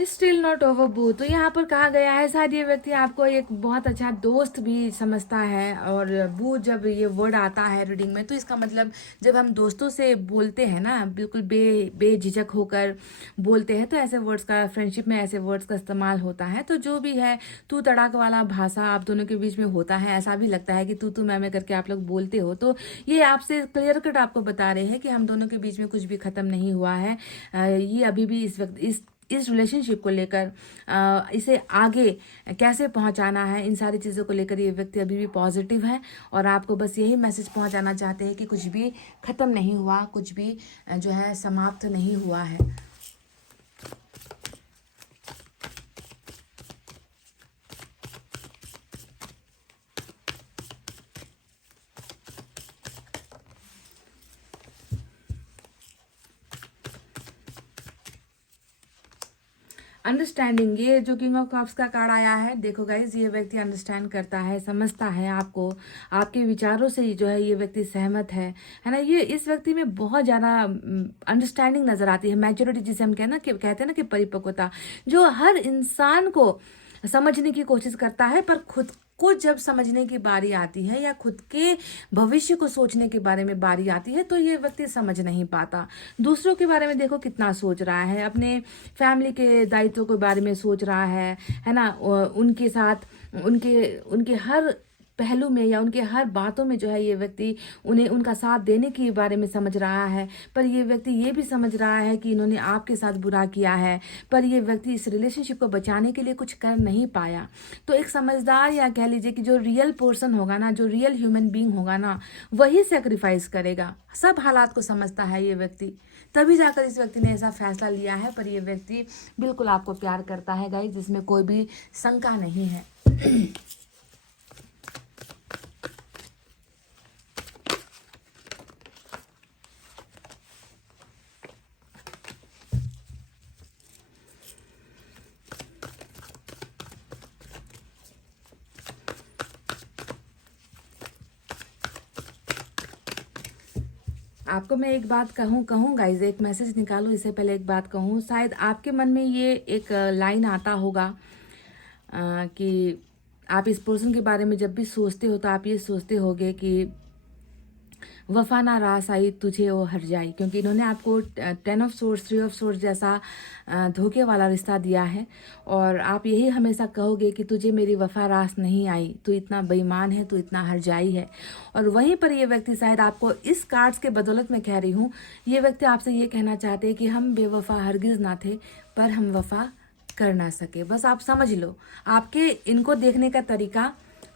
स्टिल नॉट ओवर बू। तो यहाँ पर कहा गया है शायद ये व्यक्ति आपको एक बहुत अच्छा दोस्त भी समझता है, और बू जब ये वर्ड आता है रीडिंग में तो इसका मतलब जब हम दोस्तों से बोलते हैं ना, बिल्कुल बेझिझक होकर बोलते हैं, तो ऐसे वर्ड्स का, फ्रेंडशिप में ऐसे वर्ड्स का इस्तेमाल होता है। तो जो भी है तू तड़ाक वाला भाषा आप दोनों के बीच में होता है। ऐसा भी लगता है कि तू मैं करके आप लोग बोलते हो। तो ये आपसे क्लियर कट आपको बता रहे हैं कि हम दोनों के बीच में कुछ भी ख़त्म नहीं हुआ है। ये अभी भी इस रिलेशनशिप को लेकर इसे आगे कैसे पहुंचाना है, इन सारी चीज़ों को लेकर ये व्यक्ति अभी भी पॉजिटिव है, और आपको बस यही मैसेज पहुंचाना चाहते हैं कि कुछ भी ख़त्म नहीं हुआ, कुछ भी जो है समाप्त नहीं हुआ है। अंडरस्टैंडिंग, ये जो किंग ऑफ कप्स का कार्ड आया है, देखो गाइज, ये व्यक्ति अंडरस्टैंड करता है, समझता है आपको, आपके विचारों से जो है ये व्यक्ति सहमत है ना। ये इस व्यक्ति में बहुत ज़्यादा अंडरस्टैंडिंग नज़र आती है, मैच्योरिटी जिसे हम कहते हैं ना कि परिपक्वता, जो हर इंसान को समझने की कोशिश करता है, पर खुद को जब समझने की बारी आती है या खुद के भविष्य को सोचने के बारे में बारी आती है तो ये व्यक्ति समझ नहीं पाता। दूसरों के बारे में देखो कितना सोच रहा है, अपने फैमिली के दायित्वों के बारे में सोच रहा है ना, उनके साथ उनके हर पहलू में या उनके हर बातों में जो है ये व्यक्ति उन्हें उनका साथ देने के बारे में समझ रहा है। पर ये व्यक्ति ये भी समझ रहा है कि इन्होंने आपके साथ बुरा किया है, पर ये व्यक्ति इस रिलेशनशिप को बचाने के लिए कुछ कर नहीं पाया। तो एक समझदार, या कह लीजिए कि जो रियल पर्सन होगा ना, जो रियल ह्यूमन बीइंग होगा ना, वही सेक्रीफाइस करेगा। सब हालात को समझता है ये व्यक्ति, तभी जाकर इस व्यक्ति ने ऐसा फैसला लिया है। पर ये व्यक्ति बिल्कुल आपको प्यार करता है गाइस, जिसमें कोई भी शंका नहीं है। आपको मैं एक बात कहूँ गाइज, एक मैसेज निकालो, इससे पहले एक बात कहूँ। शायद आपके मन में ये एक लाइन आता होगा कि आप इस पर्सन के बारे में जब भी सोचते हो तो आप ये सोचते होगे कि वफा ना रास आई तुझे वो हर जाई, क्योंकि इन्होंने आपको 10 ऑफ सोर्स, 3 ऑफ सोर्स जैसा धोखे वाला रिश्ता दिया है, और आप यही हमेशा कहोगे कि तुझे मेरी वफा रास नहीं आई, तू इतना बेईमान है, तू इतना हर जाई है। और वहीं पर ये व्यक्ति, शायद आपको इस कार्ड्स के बदौलत में कह रही हूँ, ये व्यक्ति आपसे ये कहना चाहते हैं कि हम बेवफा हरगिज़ ना थे, पर हम वफा कर ना सके। बस आप समझ लो, आपके इनको देखने का तरीका,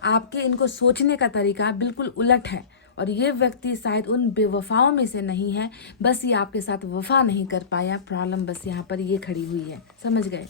आपके इनको सोचने का तरीका बिल्कुल उलट है। और ये व्यक्ति शायद उन बेवफाओं में से नहीं है, बस ये आपके साथ वफा नहीं कर पाया। प्रॉब्लम बस यहाँ पर ये खड़ी हुई है, समझ गए।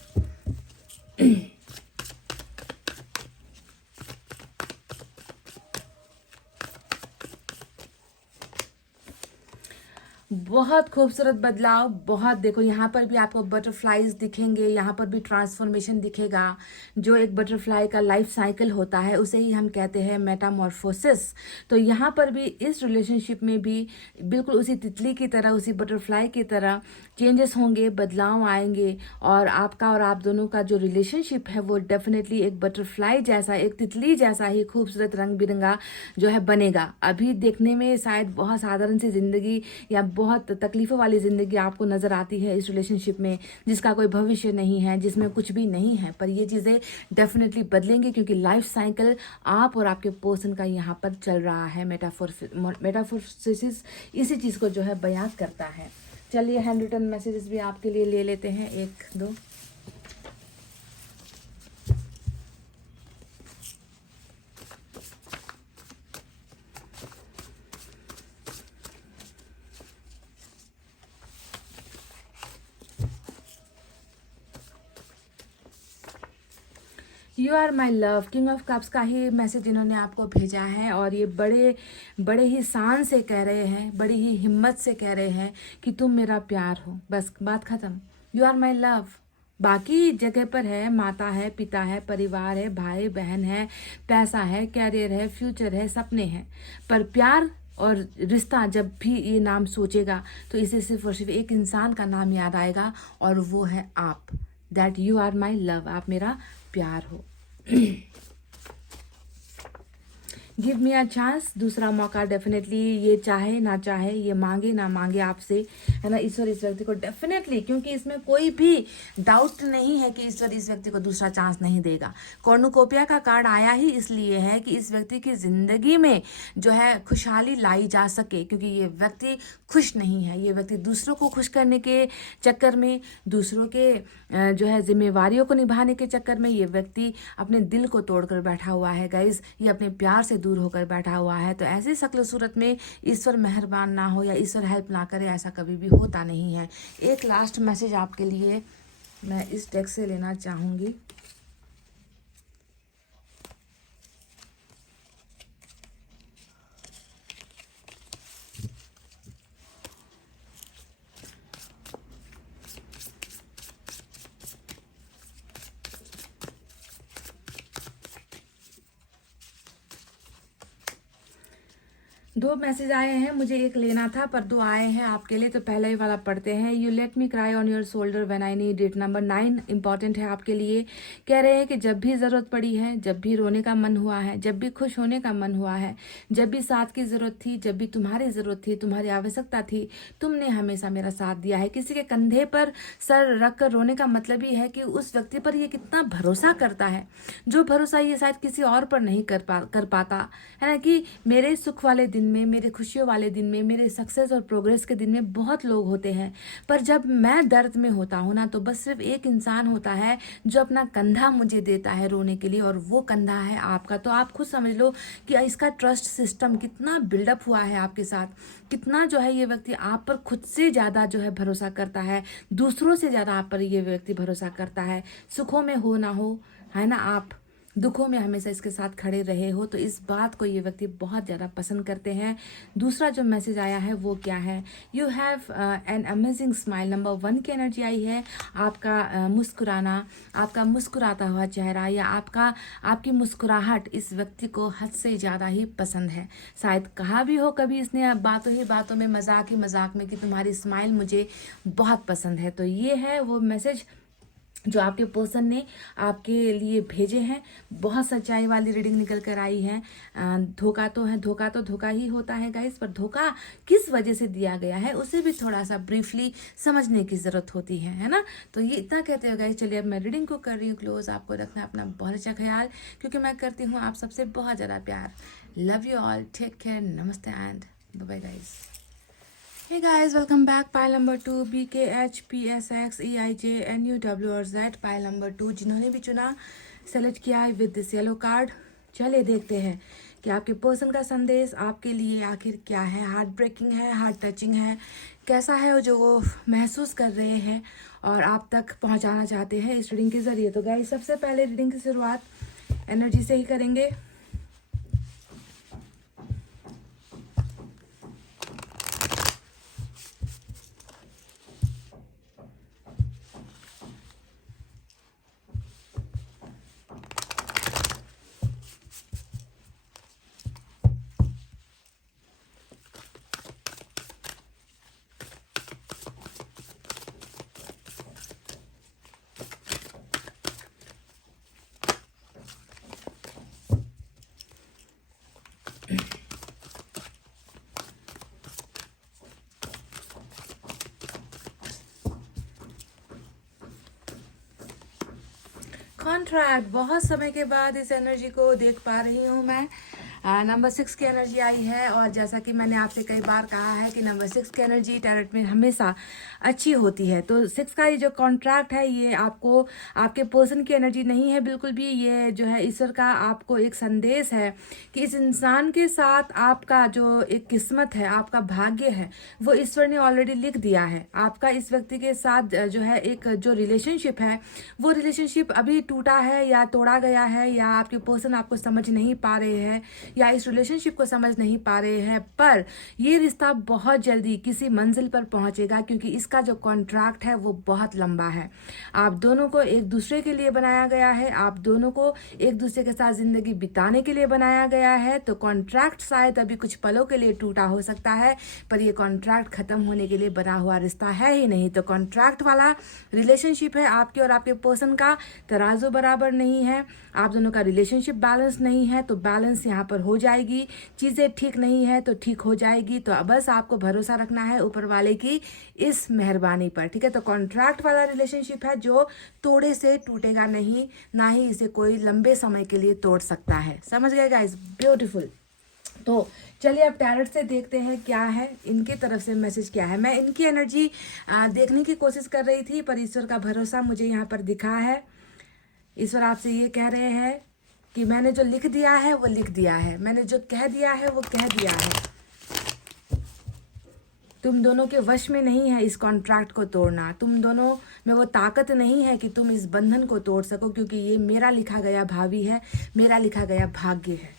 बहुत खूबसूरत बदलाव, बहुत। देखो यहाँ पर भी आपको बटरफ्लाईज दिखेंगे, यहाँ पर भी ट्रांसफॉर्मेशन दिखेगा। जो एक बटरफ्लाई का लाइफ साइकिल होता है उसे ही हम कहते हैं मेटामॉर्फोसिस। तो यहाँ पर भी इस रिलेशनशिप में भी बिल्कुल उसी तितली की तरह, उसी बटरफ्लाई की तरह चेंजेस होंगे, बदलाव आएंगे। और आपका और आप दोनों का जो रिलेशनशिप है वो डेफिनेटली एक बटरफ्लाई जैसा, एक तितली जैसा ही खूबसूरत रंग बिरंगा जो है बनेगा। अभी देखने में शायद बहुत साधारण सी जिंदगी या बहुत तकलीफों वाली ज़िंदगी आपको नज़र आती है इस रिलेशनशिप में, जिसका कोई भविष्य नहीं है, जिसमें कुछ भी नहीं है। पर ये चीज़ें डेफिनेटली बदलेंगी, क्योंकि लाइफ साइकिल आप और आपके पर्सन का यहाँ पर चल रहा है। मेटाफोर्सिस इसी चीज़ को जो है बयान करता है। चलिए हैंड रिटन मैसेजेस भी आपके लिए ले लेते हैं, 1 2। You are my love, king of cups का ही मैसेज इन्होंने आपको भेजा है। और ये बड़े ही शान से कह रहे हैं, बड़ी ही हिम्मत से कह रहे हैं कि तुम मेरा प्यार हो, बस बात खत्म। You are my love. बाकी जगह पर है, माता है, पिता है, परिवार है, भाई बहन है, पैसा है, कैरियर है, फ्यूचर है, सपने हैं। पर प्यार और रिश्ता जब भी ये नाम सोचेगा तो इसे सिर्फ और सिर्फ एक इंसान का नाम याद आएगा, और वो है आप। That you are my love, आप मेरा प्यार हो। गिव मी अ चांस, दूसरा मौका। डेफिनेटली ये चाहे ना चाहे, ये मांगे ना मांगे आपसे, है ना, ईश्वर इस व्यक्ति को डेफिनेटली, क्योंकि इसमें कोई भी डाउट नहीं है कि ईश्वर इस व्यक्ति को दूसरा चांस नहीं देगा। कॉर्नुकोपिया का कार्ड आया ही इसलिए है कि इस व्यक्ति की जिंदगी में जो है खुशहाली लाई जा सके, क्योंकि ये व्यक्ति खुश नहीं है। ये व्यक्ति दूसरों को खुश करने के चक्कर में, दूसरों के जो है जिम्मेवारियों को निभाने के चक्कर में ये व्यक्ति अपने दिल को तोड़कर बैठा हुआ है गाइज। ये अपने प्यार से दूर होकर बैठा हुआ है। तो ऐसी शक्ल सूरत में ईश्वर मेहरबान ना हो या ईश्वर हेल्प ना करे, ऐसा कभी भी होता नहीं है। एक लास्ट मैसेज आपके लिए मैं इस डेक से लेना चाहूँगी। दो मैसेज आए हैं, मुझे एक लेना था पर दो आए हैं आपके लिए, तो पहला ही वाला पढ़ते हैं। You let me cry on your shoulder when I need it. Number 9 important है आपके लिए। कह रहे हैं कि जब भी ज़रूरत पड़ी है, जब भी रोने का मन हुआ है, जब भी खुश होने का मन हुआ है, जब भी साथ की ज़रूरत थी, जब भी तुम्हारी ज़रूरत थी, तुम्हारी आवश्यकता थी, तुमने हमेशा मेरा साथ दिया है। किसी के कंधे पर सर रख कर रोने का मतलब ही है कि उस व्यक्ति पर ये कितना भरोसा करता है, जो भरोसा ये शायद किसी और पर नहीं कर पाता है ना। कि मेरे सुख वाले दिन में, मेरे खुशियों वाले दिन में, मेरे सक्सेस और प्रोग्रेस के दिन में बहुत लोग होते हैं, पर जब मैं दर्द में होता हूँ ना, तो बस सिर्फ एक इंसान होता है जो अपना कंधा मुझे देता है रोने के लिए, और वो कंधा है आपका। तो आप खुद समझ लो कि इसका ट्रस्ट सिस्टम कितना बिल्डअप हुआ है आपके साथ, कितना जो है ये व्यक्ति आप पर खुद से ज़्यादा जो है भरोसा करता है, दूसरों से ज़्यादा आप पर ये व्यक्ति भरोसा करता है। सुखों में हो ना हो, है ना, आप दुखों में हमेशा इसके साथ खड़े रहे हो, तो इस बात को ये व्यक्ति बहुत ज़्यादा पसंद करते हैं। दूसरा जो मैसेज आया है वो क्या है? You have an amazing smile. Number 1 की एनर्जी आई है। आपका मुस्कुराना, आपका मुस्कुराता हुआ चेहरा या आपकी मुस्कुराहट इस व्यक्ति को हद से ज़्यादा ही पसंद है। शायद कहा भी हो कभी इसने बातों ही बातों में, मजाक ही मजाक में, कि तुम्हारी स्माइल मुझे बहुत पसंद है। तो ये है वो मैसेज जो आपके पर्सन ने आपके लिए भेजे हैं। बहुत सच्चाई वाली रीडिंग निकल कर आई है। धोखा तो है, धोखा तो धोखा ही होता है गाइस, पर धोखा किस वजह से दिया गया है उसे भी थोड़ा सा ब्रीफली समझने की ज़रूरत होती है ना। तो ये इतना कहते हो गाइस। चलिए अब मैं रीडिंग को कर रही हूँ क्लोज। आपको रखना अपना बहुत अच्छा ख्याल, क्योंकि मैं करती हूँ आप सबसे बहुत ज़्यादा प्यार। Love you all, take care, नमस्ते and bye bye guys. Hey guys, welcome back. Pile number 2, BKH, PSX, EIJ, NUW और Z. पाइल नंबर 2 जिन्होंने भी चुना सेलेक्ट किया है विद दिस येलो कार्ड। चलिए देखते हैं कि आपके पर्सन का संदेश आपके लिए आखिर क्या है। हार्ट ब्रेकिंग है, हार्ट टचिंग है, कैसा है जो वो महसूस कर रहे हैं और आप तक पहुंचाना चाहते हैं इस रीडिंग के ज़रिए। तो गाइस सबसे पहले रीडिंग की शुरुआत एनर्जी से ही करेंगे। कॉन्ट्रैक्ट, बहुत समय के बाद इस एनर्जी को देख पा रही हूँ मैं। नंबर 6 की एनर्जी आई है और जैसा कि मैंने आपसे कई बार कहा है कि नंबर 6 की एनर्जी टैरोट में हमेशा अच्छी होती है। तो 6 का ये जो कॉन्ट्रैक्ट है ये आपको आपके पर्सन की एनर्जी नहीं है बिल्कुल भी। ये जो है ईश्वर का आपको एक संदेश है कि इस इंसान के साथ आपका जो एक किस्मत है, आपका भाग्य है, वो ईश्वर ने ऑलरेडी लिख दिया है। आपका इस व्यक्ति के साथ जो है एक जो रिलेशनशिप है वो रिलेशनशिप अभी टूटा है या तोड़ा गया है, या आपके पर्सन आपको समझ नहीं पा रहे हैं या इस रिलेशनशिप को समझ नहीं पा रहे हैं। पर ये रिश्ता बहुत जल्दी किसी मंजिल पर पहुंचेगा क्योंकि इसका जो कॉन्ट्रैक्ट है वो बहुत लंबा है। आप दोनों को एक दूसरे के लिए बनाया गया है, आप दोनों को एक दूसरे के साथ जिंदगी बिताने के लिए बनाया गया है। तो कॉन्ट्रैक्ट शायद अभी कुछ पलों के लिए टूटा हो सकता है, पर ये कॉन्ट्रैक्ट खत्म होने के लिए बना हुआ रिश्ता है ही नहीं। तो कॉन्ट्रैक्ट वाला रिलेशनशिप है आपके और आपके पर्सन का, तराजू बराबर नहीं है, आप दोनों का रिलेशनशिप बैलेंस नहीं है। तो बैलेंस यहाँ पर हो जाएगी, चीज़ें ठीक नहीं है तो ठीक हो जाएगी। तो बस आपको भरोसा रखना है ऊपर वाले की इस मेहरबानी पर, ठीक है। तो कॉन्ट्रैक्ट वाला रिलेशनशिप है जो तोड़े से टूटेगा नहीं, ना ही इसे कोई लंबे समय के लिए तोड़ सकता है। समझ गए गाइस? ब्यूटीफुल। तो चलिए अब टैरोट से देखते हैं क्या है इनकी तरफ से मैसेज क्या है। मैं इनकी एनर्जी देखने की कोशिश कर रही थी पर ईश्वर का भरोसा मुझे यहाँ पर दिखा है। ईश्वर आपसे ये कह रहे हैं कि मैंने जो लिख दिया है वो लिख दिया है, मैंने जो कह दिया है वो कह दिया है। तुम दोनों के वश में नहीं है इस कॉन्ट्रैक्ट को तोड़ना, तुम दोनों में वो ताकत नहीं है कि तुम इस बंधन को तोड़ सको, क्योंकि ये मेरा लिखा गया भावी है, मेरा लिखा गया भाग्य है।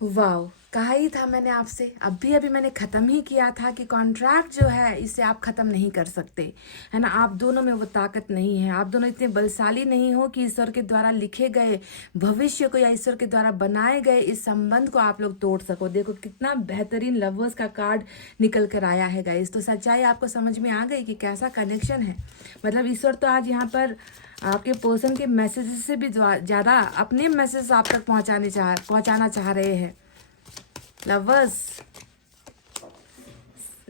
वाओ, कहा ही था मैंने आपसे, अभी मैंने ख़त्म ही किया था कि कॉन्ट्रैक्ट जो है इसे आप ख़त्म नहीं कर सकते, है ना। आप दोनों में वो ताकत नहीं है, आप दोनों इतने बलशाली नहीं हो कि ईश्वर के द्वारा लिखे गए भविष्य को या ईश्वर के द्वारा बनाए गए इस संबंध को आप लोग तोड़ सको। देखो कितना बेहतरीन लवर्स का कार्ड निकल कर आया है गाइस। तो सच्चाई आपको समझ में आ गई कि कैसा कनेक्शन है। मतलब ईश्वर तो आज यहाँ पर आपके पर्सन के मैसेज से भी ज़्यादा अपने मैसेज आप तक पहुँचाना चाह रहे हैं। लवर्स,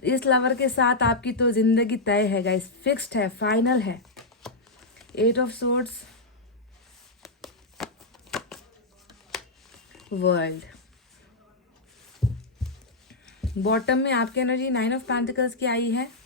इस लवर के साथ आपकी तो जिंदगी तय है गाइस, फिक्स्ड है, फाइनल है। 8 ऑफ सोर्ड्स, वर्ल्ड, बॉटम में आपकी एनर्जी 9 ऑफ पेंटिकल्स की आई है।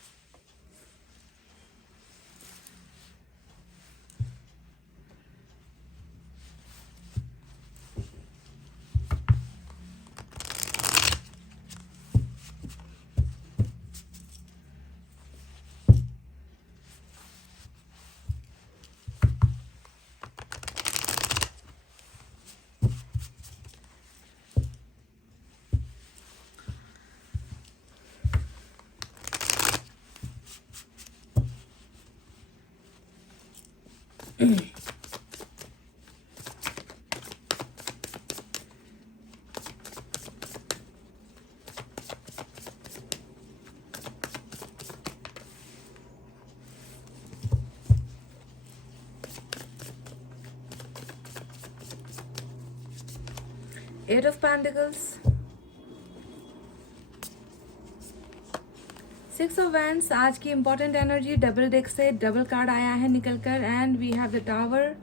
8 of Pentacles, 6 of Wands, आज की इंपॉर्टेंट एनर्जी डबल डेक से डबल कार्ड आया है निकल कर, and we have the tower.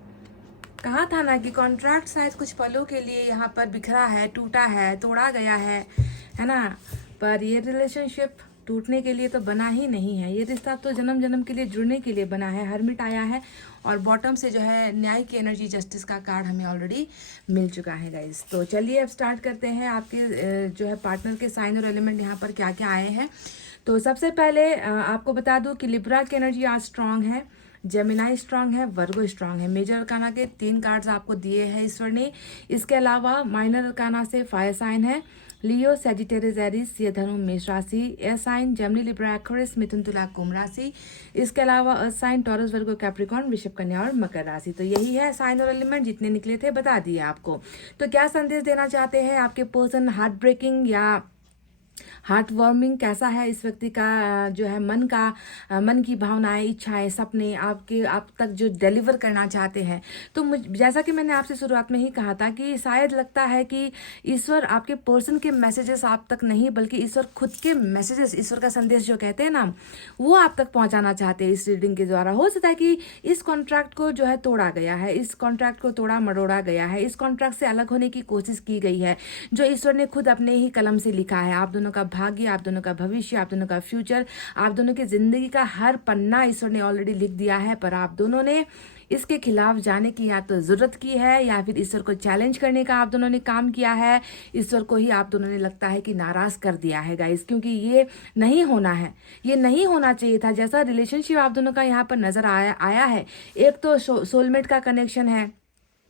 कहा था ना कि कॉन्ट्रैक्ट शायद कुछ पलों के लिए यहाँ पर बिखरा है, टूटा है, तोड़ा गया है ना, पर ये रिलेशनशिप टूटने के लिए तो बना ही नहीं है। ये रिश्ता तो जन्म जन्म के लिए जुड़ने के लिए बना है। हर्मिट आया है और बॉटम से जो है न्याय की एनर्जी, जस्टिस का कार्ड हमें ऑलरेडी मिल चुका है गाइस। तो चलिए अब स्टार्ट करते हैं आपके जो है पार्टनर के साइन और एलिमेंट यहाँ पर क्या क्या आए हैं। तो सबसे पहले आपको बता दूं कि लिब्रा की एनर्जी आज स्ट्रांग है, जेमिनाई स्ट्रांग है, वर्गो स्ट्रांग है। मेजर अरकाना के 3 कार्ड्स आपको दिए हैं ईश्वर ने। इसके अलावा माइनर अरकाना से फायर साइन है लियो, सेजिटेरियस, एरीज, ये धनु, मेष राशि, air sign Gemini, Libra, Aquarius, मिथुन, तुला, कुंभ राशि। इसके अलावा earth sign Taurus, Virgo, Capricorn, वृषभ, कन्या और मकर राशि। तो यही है साइन और एलिमेंट, जितने निकले थे बता दिए आपको। तो क्या संदेश देना चाहते हैं आपके पर्सन? हार्ट ब्रेकिंग या हार्ट वार्मिंग कैसा है इस व्यक्ति का जो है मन की भावनाएं, इच्छाएं, सपने आपके आप तक जो डिलीवर करना चाहते हैं। तो जैसा कि मैंने आपसे शुरुआत में ही कहा था कि शायद लगता है कि ईश्वर आपके पर्सन के मैसेजेस आप तक नहीं, बल्कि ईश्वर खुद के मैसेजेस, ईश्वर का संदेश जो कहते हैं ना, वो आप तक पहुंचाना चाहते हैं इस रीडिंग के द्वारा। हो सकता है कि इस कॉन्ट्रैक्ट को जो है तोड़ा गया है, इस कॉन्ट्रैक्ट को तोड़ा मरोड़ा गया है, इस कॉन्ट्रैक्ट से अलग होने की कोशिश की गई है, जो ईश्वर ने खुद अपने ही कलम से लिखा है। आप दोनों का भाग्य, आप दोनों का भविष्य, आप दोनों का फ्यूचर, आप दोनों की जिंदगी का हर पन्ना ईश्वर ने ऑलरेडी लिख दिया है। पर आप दोनों ने इसके खिलाफ जाने की या तो जरूरत की है, या फिर ईश्वर को चैलेंज करने का आप दोनों ने काम किया है। ईश्वर को ही आप दोनों ने लगता है कि नाराज कर दिया है गाइस, क्योंकि ये नहीं होना है, ये नहीं होना चाहिए था। जैसा रिलेशनशिप आप दोनों का यहाँ पर नजर आया है, एक तो सोलमेट का कनेक्शन है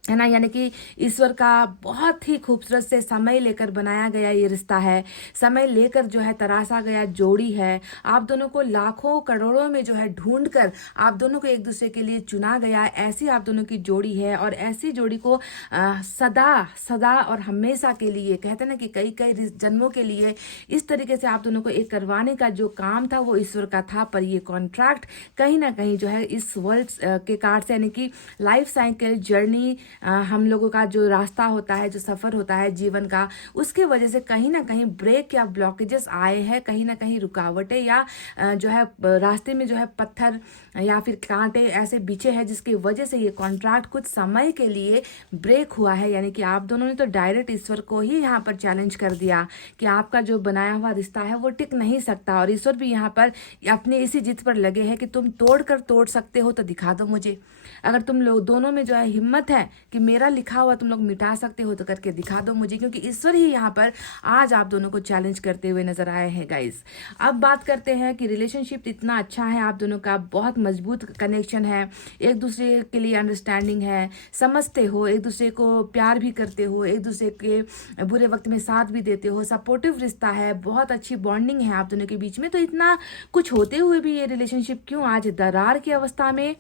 ना, यानी कि ईश्वर का बहुत ही खूबसूरत से समय लेकर बनाया गया ये रिश्ता है, समय लेकर जो है तराशा गया जोड़ी है। आप दोनों को लाखों करोड़ों में जो है ढूंढकर आप दोनों को एक दूसरे के लिए चुना गया, ऐसी आप दोनों की जोड़ी है। और ऐसी जोड़ी को सदा सदा और हमेशा के लिए, कहते हैं ना कि कई कई जन्मों के लिए इस तरीके से आप दोनों को एक करवाने का जो काम था वो ईश्वर का था। पर ये कॉन्ट्रैक्ट कहीं ना कहीं जो है इस वर्ल्ड के कार्ड से, यानी कि लाइफ साइकिल जर्नी, हम लोगों का जो रास्ता होता है, जो सफ़र होता है जीवन का, उसके वजह से कहीं ना कहीं ब्रेक या ब्लॉकेजेस आए हैं, कहीं ना कहीं रुकावटें या जो है रास्ते में जो है पत्थर या फिर कांटे ऐसे बिछे हैं, जिसकी वजह से ये कॉन्ट्रैक्ट कुछ समय के लिए ब्रेक हुआ है। यानी कि आप दोनों ने तो डायरेक्ट ईश्वर को ही यहाँ पर चैलेंज कर दिया कि आपका जो बनाया हुआ रिश्ता है वो टिक नहीं सकता। और ईश्वर भी यहाँ पर अपने इसी जिद पर लगे हैं कि तुम तोड़ सकते हो तो दिखा दो मुझे। अगर तुम लोग दोनों में जो है हिम्मत है कि मेरा लिखा हुआ तुम लोग मिटा सकते हो तो करके दिखा दो मुझे, क्योंकि ईश्वर ही यहाँ पर आज आप दोनों को चैलेंज करते हुए नजर आए हैं गाइस। अब बात करते हैं कि रिलेशनशिप इतना अच्छा है आप दोनों का, बहुत मजबूत कनेक्शन है, एक दूसरे के लिए अंडरस्टैंडिंग है, समझते हो, एक दूसरे को प्यार भी करते हो, एक दूसरे के बुरे वक्त में साथ भी देते हो, सपोर्टिव रिश्ता है, बहुत अच्छी बॉन्डिंग है आप दोनों के बीच में। तो इतना कुछ होते हुए भी ये रिलेशनशिप क्यों आज दरार की अवस्था में,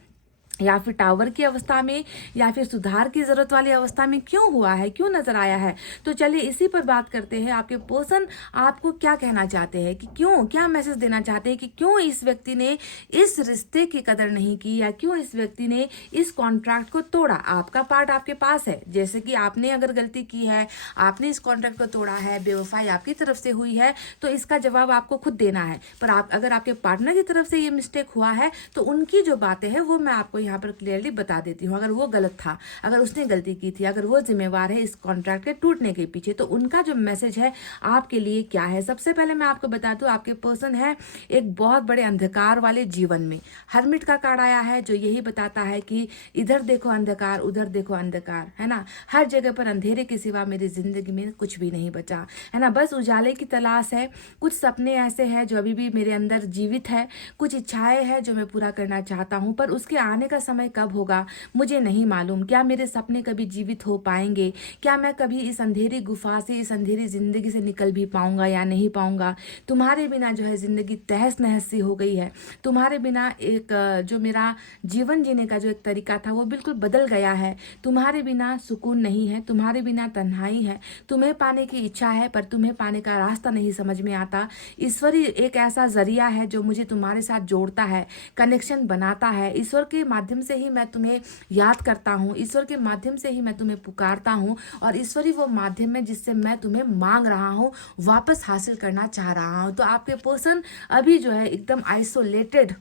या फिर टावर की अवस्था में, या फिर सुधार की जरूरत वाली अवस्था में क्यों हुआ है, क्यों नजर आया है? तो चलिए इसी पर बात करते हैं। आपके पर्सन आपको क्या कहना चाहते हैं, कि क्यों, क्या मैसेज देना चाहते हैं, कि क्यों इस व्यक्ति ने इस रिश्ते की कदर नहीं की, या क्यों इस व्यक्ति ने इस कॉन्ट्रैक्ट को तोड़ा? आपका पार्ट आपके पास है, जैसे कि आपने अगर गलती की है, आपने इस कॉन्ट्रैक्ट को तोड़ा है, बेवफाई आपकी तरफ से हुई है, तो इसका जवाब आपको खुद देना है। पर आप अगर आपके पार्टनर की तरफ से ये मिस्टेक हुआ है, तो उनकी जो बातें हैं वो मैं आपको यहाँ पर क्लियरली बता देती हूँ। अगर वो गलत था, अगर उसने गलती की थी, अगर वो जिम्मेवार है इस कॉन्ट्रैक्ट के टूटने के पीछे, तो उनका जो मैसेज है आपके लिए क्या है? सबसे पहले मैं आपको बता दूं, आपके पर्सन है एक बहुत बड़े अंधकार वाले जीवन में। हर्मिट का कार्ड आया है जो यही बताता है कि इधर देखो अंधकार, उधर देखो अंधकार, है ना, हर जगह पर अंधेरे के सिवा मेरी जिंदगी में कुछ भी नहीं बचा, है ना, बस उजाले की तलाश है। कुछ सपने ऐसे हैं जो अभी भी मेरे अंदर जीवित है, कुछ इच्छाएं हैं जो मैं पूरा करना चाहता हूं, पर उसके आने का समय कब होगा मुझे नहीं मालूम। क्या मेरे सपने कभी जीवित हो पाएंगे? क्या मैं कभी इस अंधेरी गुफा से, इस अंधेरी जिंदगी से निकल भी पाऊंगा या नहीं पाऊंगा? तुम्हारे बिना जो है जिंदगी तहस नहस सी हो गई है। तुम्हारे बिना एक जो मेरा जीवन जीने का जो एक तरीका था वो बिल्कुल बदल गया है। तुम्हारे बिना सुकून नहीं है, तुम्हारे बिना तन्हाई है। तुम्हें पाने की इच्छा है पर तुम्हें पाने का रास्ता नहीं समझ में आता। ईश्वर ही एक ऐसा जरिया है जो मुझे तुम्हारे साथ जोड़ता है, कनेक्शन बनाता है। ईश्वर के माध्यम से ही मैं तुम्हें याद करता हूँ, ईश्वर के माध्यम से ही मैं तुम्हें पुकारता हूँ, और ईश्वर ही वो माध्यम है जिससे मैं तुम्हें मांग रहा हूँ, वापस हासिल करना चाह रहा हूँ। तो आपके पर्सन अभी जो है एकदम आइसोलेटेड,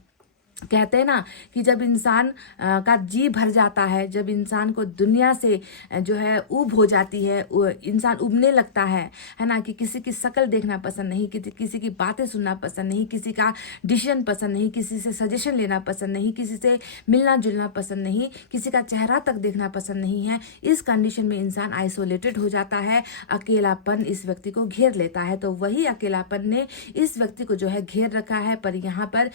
कहते हैं ना कि जब इंसान का जी भर जाता है, जब इंसान को दुनिया से जो है ऊब हो जाती है, इंसान उबने लगता है ना, कि किसी की शक्ल देखना पसंद नहीं, किसी की बातें सुनना पसंद नहीं, किसी का डिसीजन पसंद नहीं, किसी से सजेशन लेना पसंद नहीं, किसी से मिलना जुलना पसंद नहीं, किसी का चेहरा तक देखना पसंद नहीं है। इस कंडीशन में इंसान आइसोलेटेड हो जाता है, अकेलापन इस व्यक्ति को घेर लेता है। तो वही अकेलापन ने इस व्यक्ति को जो है घेर रखा है। पर यहाँ पर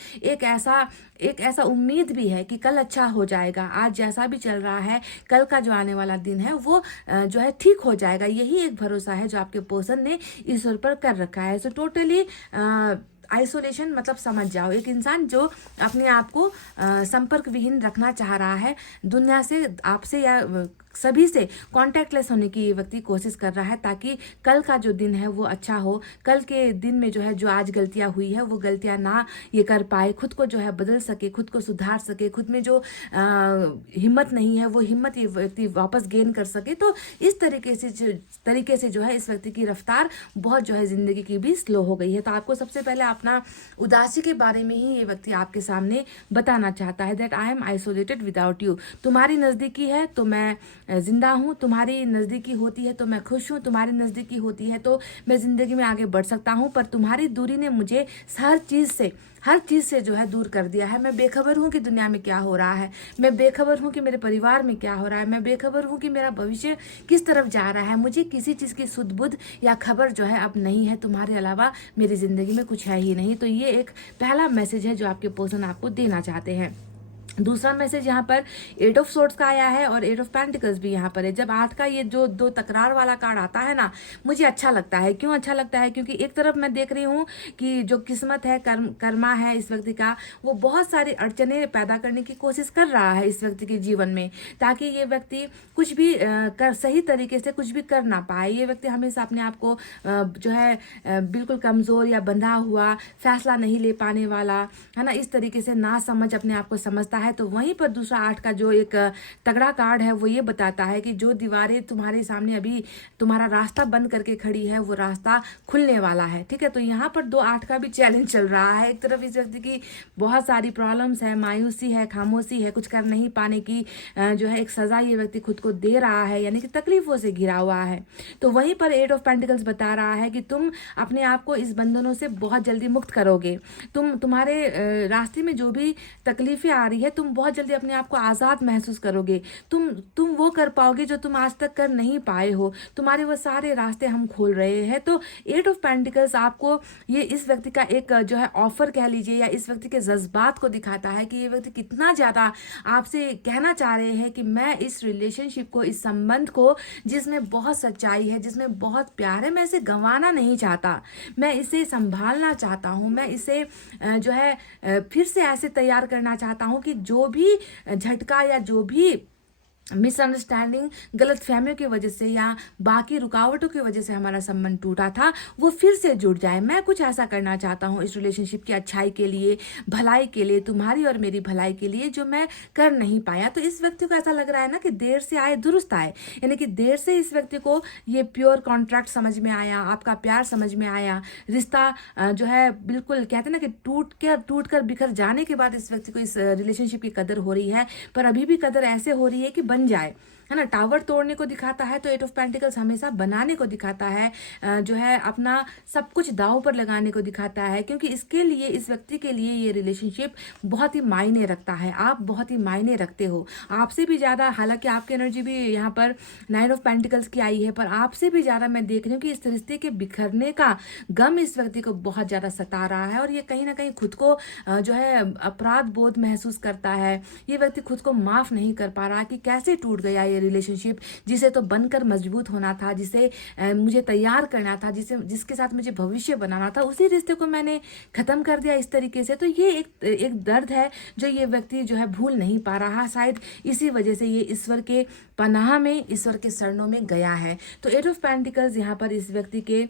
एक ऐसा उम्मीद भी है कि कल अच्छा हो जाएगा, आज जैसा भी चल रहा है कल का जो आने वाला दिन है वो जो है ठीक हो जाएगा। यही एक भरोसा है जो आपके पर्सन ने ईश्वर पर कर रखा है। सो टोटली आइसोलेशन मतलब समझ जाओ, एक इंसान जो अपने आप को संपर्क विहीन रखना चाह रहा है, दुनिया से, आपसे या सभी से कॉन्टैक्टलेस होने की ये व्यक्ति कोशिश कर रहा है, ताकि कल का जो दिन है वो अच्छा हो, कल के दिन में जो है जो आज गलतियां हुई है वो गलतियां ना ये कर पाए, खुद को जो है बदल सके, खुद को सुधार सके, खुद में जो हिम्मत नहीं है वो हिम्मत ये व्यक्ति वापस गेन कर सके। तो इस तरीके से जो है इस व्यक्ति की रफ्तार बहुत जो है जिंदगी की भी स्लो हो गई है। तो आपको सबसे पहले अपना उदासी के बारे में ही ये व्यक्ति आपके सामने बताना चाहता है, that I am isolated without you. तुम्हारी नज़दीकी है तो मैं जिंदा हूँ, तुम्हारी नज़दीकी होती है तो मैं खुश हूँ, तुम्हारी नज़दीकी होती है तो मैं ज़िंदगी में आगे बढ़ सकता हूँ, पर तुम्हारी दूरी ने मुझे हर चीज़ से जो है दूर कर दिया है। मैं बेखबर हूँ कि दुनिया में क्या हो रहा है, मैं बेखबर हूँ कि मेरे परिवार में क्या हो रहा है, मैं बेखबर हूँ कि मेरा भविष्य किस तरफ जा रहा है। मुझे किसी चीज़ की सुध बुध या खबर जो है अब नहीं है, तुम्हारे अलावा मेरी ज़िंदगी में कुछ है ही नहीं। तो ये एक पहला मैसेज है जो आपके पर्सन आपको देना चाहते हैं। दूसरा मैसेज यहाँ पर 8 ऑफ सोर्ड्स का आया है और 8 ऑफ पेंटिकल्स भी यहाँ पर है। जब 8 का ये जो दो तकरार वाला कार्ड आता है ना, मुझे अच्छा लगता है। क्यों अच्छा लगता है? क्योंकि एक तरफ मैं देख रही हूँ कि जो किस्मत है, कर्मा है इस व्यक्ति का, वो बहुत सारी अड़चने पैदा करने की कोशिश कर रहा है इस व्यक्ति के जीवन में, ताकि ये व्यक्ति कुछ भी सही तरीके से कुछ भी कर ना पाए। ये व्यक्ति हमेशा अपने आप को जो है बिल्कुल कमज़ोर या बंधा हुआ, फैसला नहीं ले पाने वाला, है ना, इस तरीके से ना समझ अपने आप को समझता है। तो वहीं पर दूसरा 8 का जो एक तगड़ा कार्ड है वो ये बताता है कि जो दीवारें तुम्हारे सामने अभी तुम्हारा रास्ता बंद करके खड़ी है वो रास्ता खुलने वाला है। ठीक है, तो यहाँ पर 2-8 का भी चैलेंज चल रहा है। एक तरफ इस व्यक्ति की बहुत सारी प्रॉब्लम्स है, मायूसी है, खामोशी है, कुछ कर नहीं पाने की जो है एक सजा ये व्यक्ति खुद को दे रहा है, यानी कि तकलीफों से घिरा हुआ है। तो वहीं पर 8 ऑफ पेंटिकल्स बता रहा है कि तुम अपने आप को इस बंधनों से बहुत जल्दी मुक्त करोगे। तुम्हारे रास्ते में जो भी तकलीफें आ रही है, तुम बहुत जल्दी अपने आप को आज़ाद महसूस करोगे। तुम वो कर पाओगे जो तुम आज तक कर नहीं पाए हो। तुम्हारे वो सारे रास्ते हम खोल रहे हैं। तो 8 ऑफ पेंटिकल्स आपको ये इस व्यक्ति का एक जो है ऑफर कह लीजिए, या इस व्यक्ति के जज्बात को दिखाता है कि ये व्यक्ति कितना ज़्यादा आपसे कहना चाह रहे हैं कि मैं इस रिलेशनशिप को, इस संबंध को, जिसमें बहुत सच्चाई है, जिसमें बहुत प्यार है, मैं इसे गंवाना नहीं चाहता, मैं इसे संभालना चाहता हूँ, मैं इसे जो है फिर से ऐसे तैयार करना चाहता हूँ कि जो भी झटका या जो भी मिसअंडरस्टैंडिंग, गलत फहमियों की वजह से या बाकी रुकावटों की वजह से हमारा संबंध टूटा था, वो फिर से जुड़ जाए। मैं कुछ ऐसा करना चाहता हूँ इस रिलेशनशिप की अच्छाई के लिए, भलाई के लिए, तुम्हारी और मेरी भलाई के लिए, जो मैं कर नहीं पाया। तो इस व्यक्ति को ऐसा लग रहा है ना कि देर से आए दुरुस्त आए, यानी कि देर से इस व्यक्ति को ये प्योर कॉन्ट्रैक्ट समझ में आया, आपका प्यार समझ में आया, रिश्ता जो है बिल्कुल कहते हैं ना कि टूट कर बिखर जाने के बाद इस व्यक्ति को इस रिलेशनशिप की कदर हो रही है। पर अभी भी कदर ऐसे हो रही है कि बन जाए, है ना। टावर तोड़ने को दिखाता है तो 8 ऑफ पेंटिकल्स हमेशा बनाने को दिखाता है, जो है अपना सब कुछ दांव पर लगाने को दिखाता है, क्योंकि इसके लिए, इस व्यक्ति के लिए ये रिलेशनशिप बहुत ही मायने रखता है। आप बहुत ही मायने रखते हो, आपसे भी ज़्यादा। हालांकि आपकी एनर्जी भी यहाँ पर 9 ऑफ पेंटिकल्स की आई है, पर आपसे भी ज़्यादा मैं देख रही हूँ कि इस रिश्ते के बिखरने का गम इस व्यक्ति को बहुत ज़्यादा सता रहा है, और ये कहीं ना कहीं खुद को जो है अपराध बोध महसूस करता है। ये व्यक्ति खुद को माफ़ नहीं कर पा रहा कि कैसे टूट गया ये रिलेशनशिप, जिसे तो बनकर मजबूत होना था, जिसे मुझे तैयार करना था, जिसके साथ मुझे भविष्य बनाना था, उसी रिश्ते को मैंने खत्म कर दिया इस तरीके से। तो ये एक दर्द है जो ये व्यक्ति जो है भूल नहीं पा रहा। शायद इसी वजह से ये ईश्वर के पनाह में, ईश्वर के शरणों में गया है। तो 8 ऑफ पेंटिकल्स यहाँ पर इस व्यक्ति के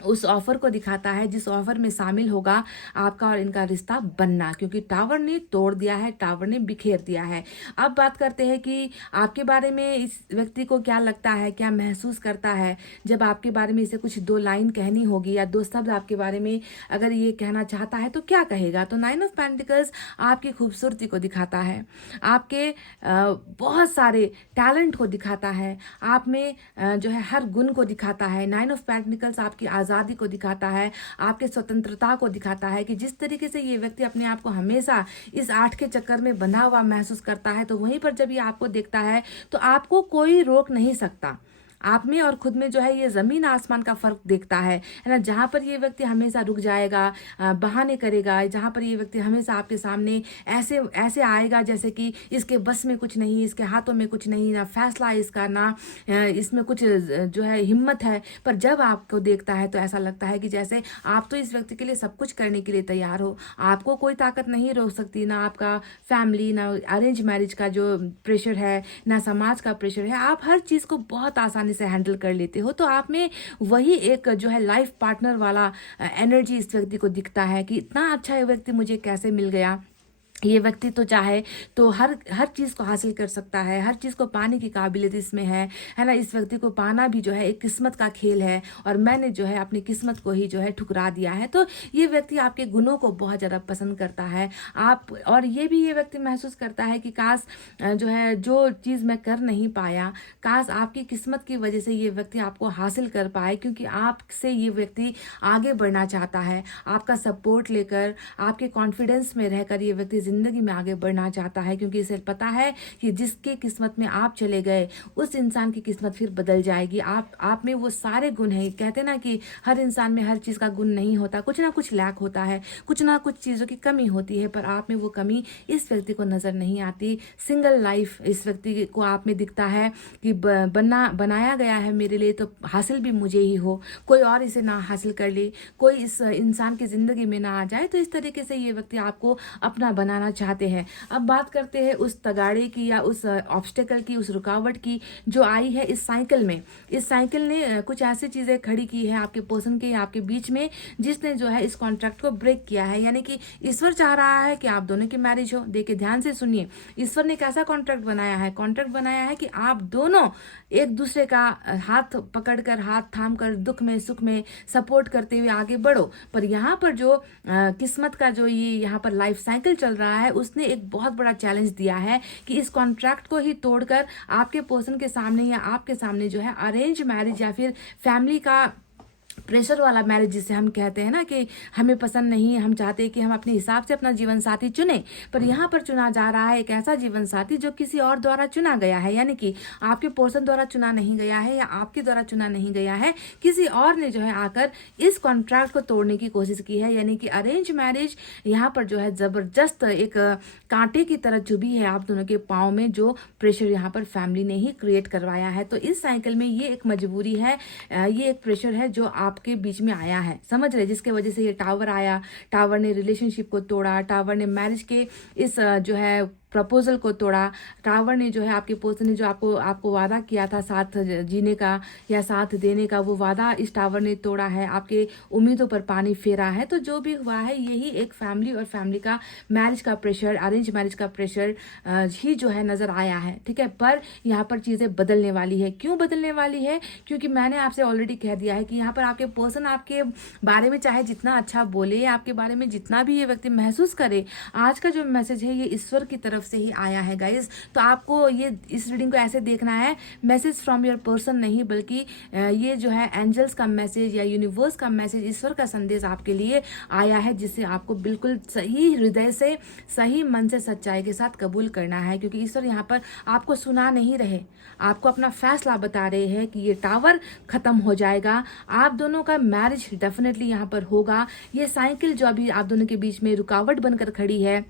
उस ऑफर को दिखाता है जिस ऑफर में शामिल होगा आपका और इनका रिश्ता बनना, क्योंकि टावर ने तोड़ दिया है, टावर ने बिखेर दिया है। अब बात करते हैं कि आपके बारे में इस व्यक्ति को क्या लगता है, क्या महसूस करता है जब आपके बारे में इसे कुछ 2 लाइन कहनी होगी या 2 शब्द आपके बारे में अगर ये कहना चाहता है तो क्या कहेगा। तो 9 ऑफ पेंटिकल्स आपकी खूबसूरती को दिखाता है, आपके बहुत सारे टैलेंट को दिखाता है, आप में जो है हर गुण को दिखाता है। 9 ऑफ पेंटिकल्स आपकी आज़ादी को दिखाता है, आपके स्वतंत्रता को दिखाता है कि जिस तरीके से ये व्यक्ति अपने आप को हमेशा इस 8 के चक्कर में बंधा हुआ महसूस करता है, तो वहीं पर जब ये आपको देखता है तो आपको कोई रोक नहीं सकता। आप में और खुद में जो है ये ज़मीन आसमान का फ़र्क देखता है ना। जहाँ पर ये व्यक्ति हमेशा रुक जाएगा, बहाने करेगा, जहाँ पर ये व्यक्ति हमेशा आपके सामने ऐसे ऐसे आएगा जैसे कि इसके बस में कुछ नहीं, इसके हाथों में कुछ नहीं, ना फैसला इसका, ना इसमें कुछ जो है हिम्मत है। पर जब आपको देखता है तो ऐसा लगता है कि जैसे आप तो इस व्यक्ति के लिए सब कुछ करने के लिए तैयार हो, आपको कोई ताकत नहीं रोक सकती, ना आपका फैमिली, ना अरेंज मैरिज का जो प्रेशर है, ना समाज का प्रेशर है। आप हर चीज़ को बहुत आसानी से हैंडल कर लेते हो। तो आप में वही एक जो है लाइफ पार्टनर वाला एनर्जी इस व्यक्ति को दिखता है कि इतना अच्छा ये व्यक्ति मुझे कैसे मिल गया। ये व्यक्ति तो चाहे तो हर चीज़ को हासिल कर सकता है, हर चीज़ को पाने की काबिलियत इसमें है ना। इस व्यक्ति को पाना भी जो है एक किस्मत का खेल है और मैंने जो है अपनी किस्मत को ही जो है ठुकरा दिया है। तो ये व्यक्ति आपके गुणों को बहुत ज़्यादा पसंद करता है आप, और ये व्यक्ति महसूस करता है कि काश जो है जो चीज़ मैं कर नहीं पाया, काश आपकी किस्मत की वजह से ये व्यक्ति आपको हासिल कर पाए, क्योंकि आपसे ये व्यक्ति आगे बढ़ना चाहता है। आपका सपोर्ट लेकर, आपके कॉन्फिडेंस में रहकर ये व्यक्ति ज़िंदगी में आगे बढ़ना चाहता है, क्योंकि इसे पता है कि जिसके किस्मत में आप चले गए उस इंसान की किस्मत फिर बदल जाएगी। आप में वो सारे गुण हैं। कहते ना कि हर इंसान में हर चीज़ का गुण नहीं होता, कुछ ना कुछ लैक होता है, कुछ ना कुछ चीज़ों की कमी होती है, पर आप में वो कमी इस व्यक्ति को नज़र नहीं आती। सिंगल लाइफ इस व्यक्ति को आप में दिखता है कि बनाया गया है मेरे लिए, तो हासिल भी मुझे ही हो, कोई और इसे ना हासिल कर ले, कोई इस इंसान की ज़िंदगी में ना आ जाए। तो इस तरीके से ये व्यक्ति आपको अपना बनाना चाहते हैं। अब बात करते हैं उस तगाड़े की या उस ऑब्स्टेकल की, उस रुकावट की जो आई है इस साइकिल में। इस साइकिल ने कुछ ऐसी चीज़ें खड़ी की है आपके पर्सन के, आपके बीच में, जिसने जो है इस कॉन्ट्रैक्ट को ब्रेक किया है। यानी कि ईश्वर चाह रहा है कि आप दोनों की मैरिज हो। देखिए ध्यान से सुनिए, ईश्वर ने कैसा कॉन्ट्रैक्ट बनाया है। कॉन्ट्रैक्ट बनाया है कि आप दोनों एक दूसरे का हाथ पकड़कर, हाथ थाम कर, दुख में सुख में सपोर्ट करते हुए आगे बढ़ो। पर यहाँ पर जो किस्मत का जो ये यहाँ पर लाइफ साइकिल चल रहा है, उसने एक बहुत बड़ा चैलेंज दिया है कि इस कॉन्ट्रैक्ट को ही तोड़कर आपके पर्सन के सामने या आपके सामने जो है अरेंज मैरिज या फिर फैमिली का प्रेशर वाला मैरिज, जिसे हम कहते हैं ना कि हमें पसंद नहीं, हम चाहते हैं कि हम अपने हिसाब से अपना जीवन साथी चुने, पर यहाँ पर चुना जा रहा है एक ऐसा जीवन साथी जो किसी और द्वारा चुना गया है। यानी कि आपके पर्सन द्वारा चुना नहीं गया है या आपके द्वारा चुना नहीं गया है, किसी और ने जो है आकर इस कॉन्ट्रैक्ट को तोड़ने की कोशिश की है। यानी कि अरेंज मैरिज यहाँ पर जो है ज़बरदस्त एक कांटे की तरह चुभी है आप दोनों के पाँव में, जो प्रेशर यहाँ पर फैमिली ने ही क्रिएट करवाया है। तो इस साइकिल में ये एक मजबूरी है, ये एक प्रेशर है जो आपके बीच में आया है, समझ रहे, जिसके वजह से ये टावर आया। टावर ने रिलेशनशिप को तोड़ा, टावर ने मैरिज के इस जो है प्रपोजल को तोड़ा। टावर ने जो है आपके पर्सन ने जो आपको वादा किया था साथ जीने का या साथ देने का, वो वादा इस टावर ने तोड़ा है, आपके उम्मीदों पर पानी फेरा है। तो जो भी हुआ है यही एक फैमिली और फैमिली का मैरिज का प्रेशर, अरेंज मैरिज का प्रेशर ही जो है नज़र आया है, ठीक है। पर यहाँ पर चीज़ें बदलने वाली है। क्यों बदलने वाली है? क्योंकि मैंने आपसे ऑलरेडी कह दिया है कि यहाँ पर आपके पर्सन आपके बारे में चाहे जितना अच्छा बोले, आपके बारे में जितना भी ये व्यक्ति महसूस करे, आज का जो मैसेज है ये ईश्वर की तरफ से ही आया है गाइस। तो आपको ये इस रीडिंग को ऐसे देखना है, मैसेज फ्रॉम योर पर्सन नहीं, बल्कि ये जो है एंजल्स का मैसेज या यूनिवर्स का मैसेज, ईश्वर का संदेश आपके लिए आया है, जिसे आपको बिल्कुल सही हृदय से, सही मन से, सच्चाई के साथ कबूल करना है। क्योंकि ईश्वर यहाँ पर आपको सुना नहीं रहे, आपको अपना फैसला बता रहे हैं कि ये टावर खत्म हो जाएगा, आप दोनों का मैरिज डेफिनेटली यहाँ पर होगा। ये साइकिल जो अभी आप दोनों के बीच में रुकावट बनकर खड़ी है,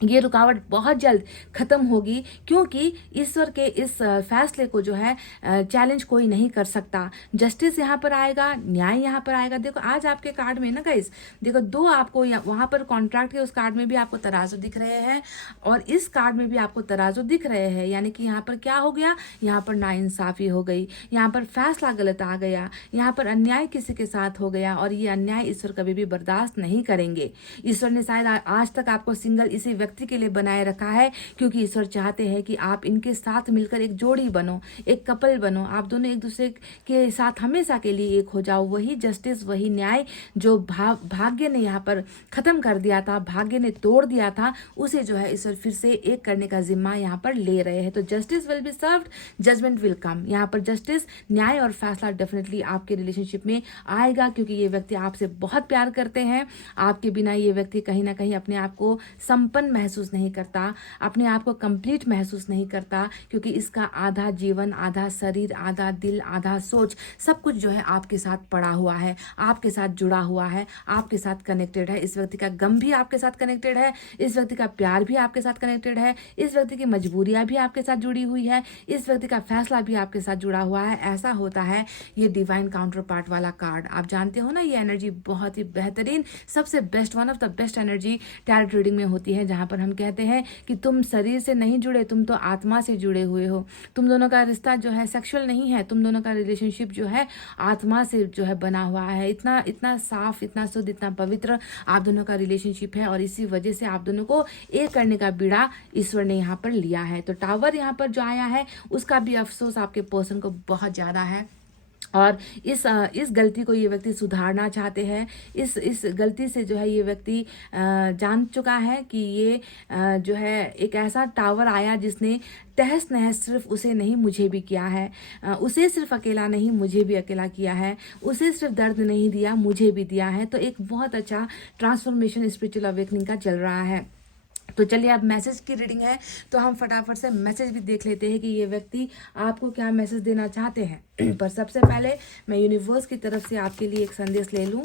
ये रुकावट बहुत जल्द खत्म होगी, क्योंकि ईश्वर के इस फैसले को जो है चैलेंज कोई नहीं कर सकता। जस्टिस यहाँ पर आएगा, न्याय यहाँ पर आएगा। देखो आज आपके कार्ड में ना गाइस, देखो दो आपको वहाँ पर कॉन्ट्रैक्ट के उस कार्ड में भी आपको तराजू दिख रहे हैं और इस कार्ड में भी आपको तराजू दिख रहे हैं। यानी कि यहाँ पर क्या हो गया, यहाँ पर नाइंसाफी हो गई, यहाँ पर फैसला गलत आ गया, यहाँ पर अन्याय किसी के साथ हो गया और ये अन्याय ईश्वर कभी भी बर्दाश्त नहीं करेंगे। ईश्वर ने शायद आज तक आपको सिंगल इसी व्यक्ति के लिए बनाए रखा है, क्योंकि ईश्वर चाहते हैं कि आप इनके साथ मिलकर एक जोड़ी बनो, एक कपल बनो, आप दोनों एक दूसरे के साथ हमेशा के लिए एक हो जाओ। वही जस्टिस, वही न्याय जो भाग्य ने यहाँ पर खत्म कर दिया था, भाग्य ने तोड़ दिया था, उसे जो है ईश्वर फिर से एक करने का जिम्मा यहाँ पर ले रहे हैं। तो justice will be served, judgement will come. यहाँ पर जस्टिस, न्याय और फैसला डेफिनेटली आपके रिलेशनशिप में आएगा, क्योंकि ये व्यक्ति आपसे बहुत प्यार करते हैं। आपके बिना ये व्यक्ति कहीं ना कहीं अपने आप को संपन्न महसूस नहीं करता, अपने आप को कंप्लीट महसूस नहीं करता, क्योंकि इसका आधा जीवन, आधा शरीर, आधा दिल, आधा सोच, सब कुछ जो है आपके साथ पड़ा हुआ है, आपके साथ जुड़ा हुआ है, आपके साथ कनेक्टेड है। इस व्यक्ति का गम भी आपके साथ कनेक्टेड है, इस व्यक्ति का प्यार भी आपके साथ कनेक्टेड है, इस व्यक्ति की मजबूरियां भी आपके साथ जुड़ी हुई है, इस व्यक्ति का फैसला भी आपके साथ जुड़ा हुआ है। ऐसा होता है ये डिवाइन काउंटर पार्ट वाला कार्ड। आप जानते हो ना, ये एनर्जी बहुत ही बेहतरीन, सबसे best, one of the best energy tarot reading में होती है, जहां पर हम कहते हैं कि तुम शरीर से नहीं जुड़े, तुम तो आत्मा से जुड़े हुए हो। तुम दोनों का रिश्ता जो है सेक्सुअल नहीं है, तुम दोनों का रिलेशनशिप जो है आत्मा से जो है बना हुआ है। इतना इतना साफ, इतना शुद्ध, इतना पवित्र आप दोनों का रिलेशनशिप है और इसी वजह से आप दोनों को एक करने का बीड़ा ईश्वर ने यहाँ पर लिया है। तो टावर यहाँ पर जो आया है उसका भी अफसोस आपके पर्सन को बहुत ज्यादा है और इस गलती को ये व्यक्ति सुधारना चाहते हैं। इस गलती से जो है ये व्यक्ति जान चुका है कि ये जो है एक ऐसा टावर आया जिसने तहस नहस सिर्फ उसे नहीं मुझे भी किया है, उसे सिर्फ अकेला नहीं मुझे भी अकेला किया है, उसे सिर्फ दर्द नहीं दिया मुझे भी दिया है। तो एक बहुत अच्छा ट्रांसफॉर्मेशन, स्पिरिचुअल अवेकनिंग का चल रहा है। तो चलिए, अब मैसेज की रीडिंग है तो हम फटाफट से मैसेज भी देख लेते हैं कि ये व्यक्ति आपको क्या मैसेज देना चाहते हैं। पर सबसे पहले मैं यूनिवर्स की तरफ से आपके लिए एक संदेश ले लूं।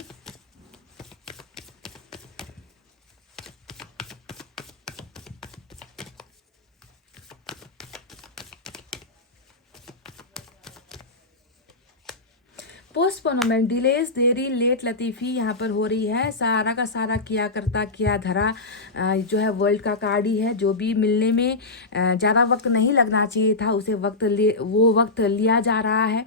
पोस्टपोनमेंट, डिलेज, देरी, लेट लतीफ़ी यहाँ पर हो रही है। सारा का सारा किया करता किया धरा जो है वर्ल्ड का कार्ड ही है। जो भी मिलने में ज़्यादा वक्त नहीं लगना चाहिए था उसे वो वक्त लिया जा रहा है।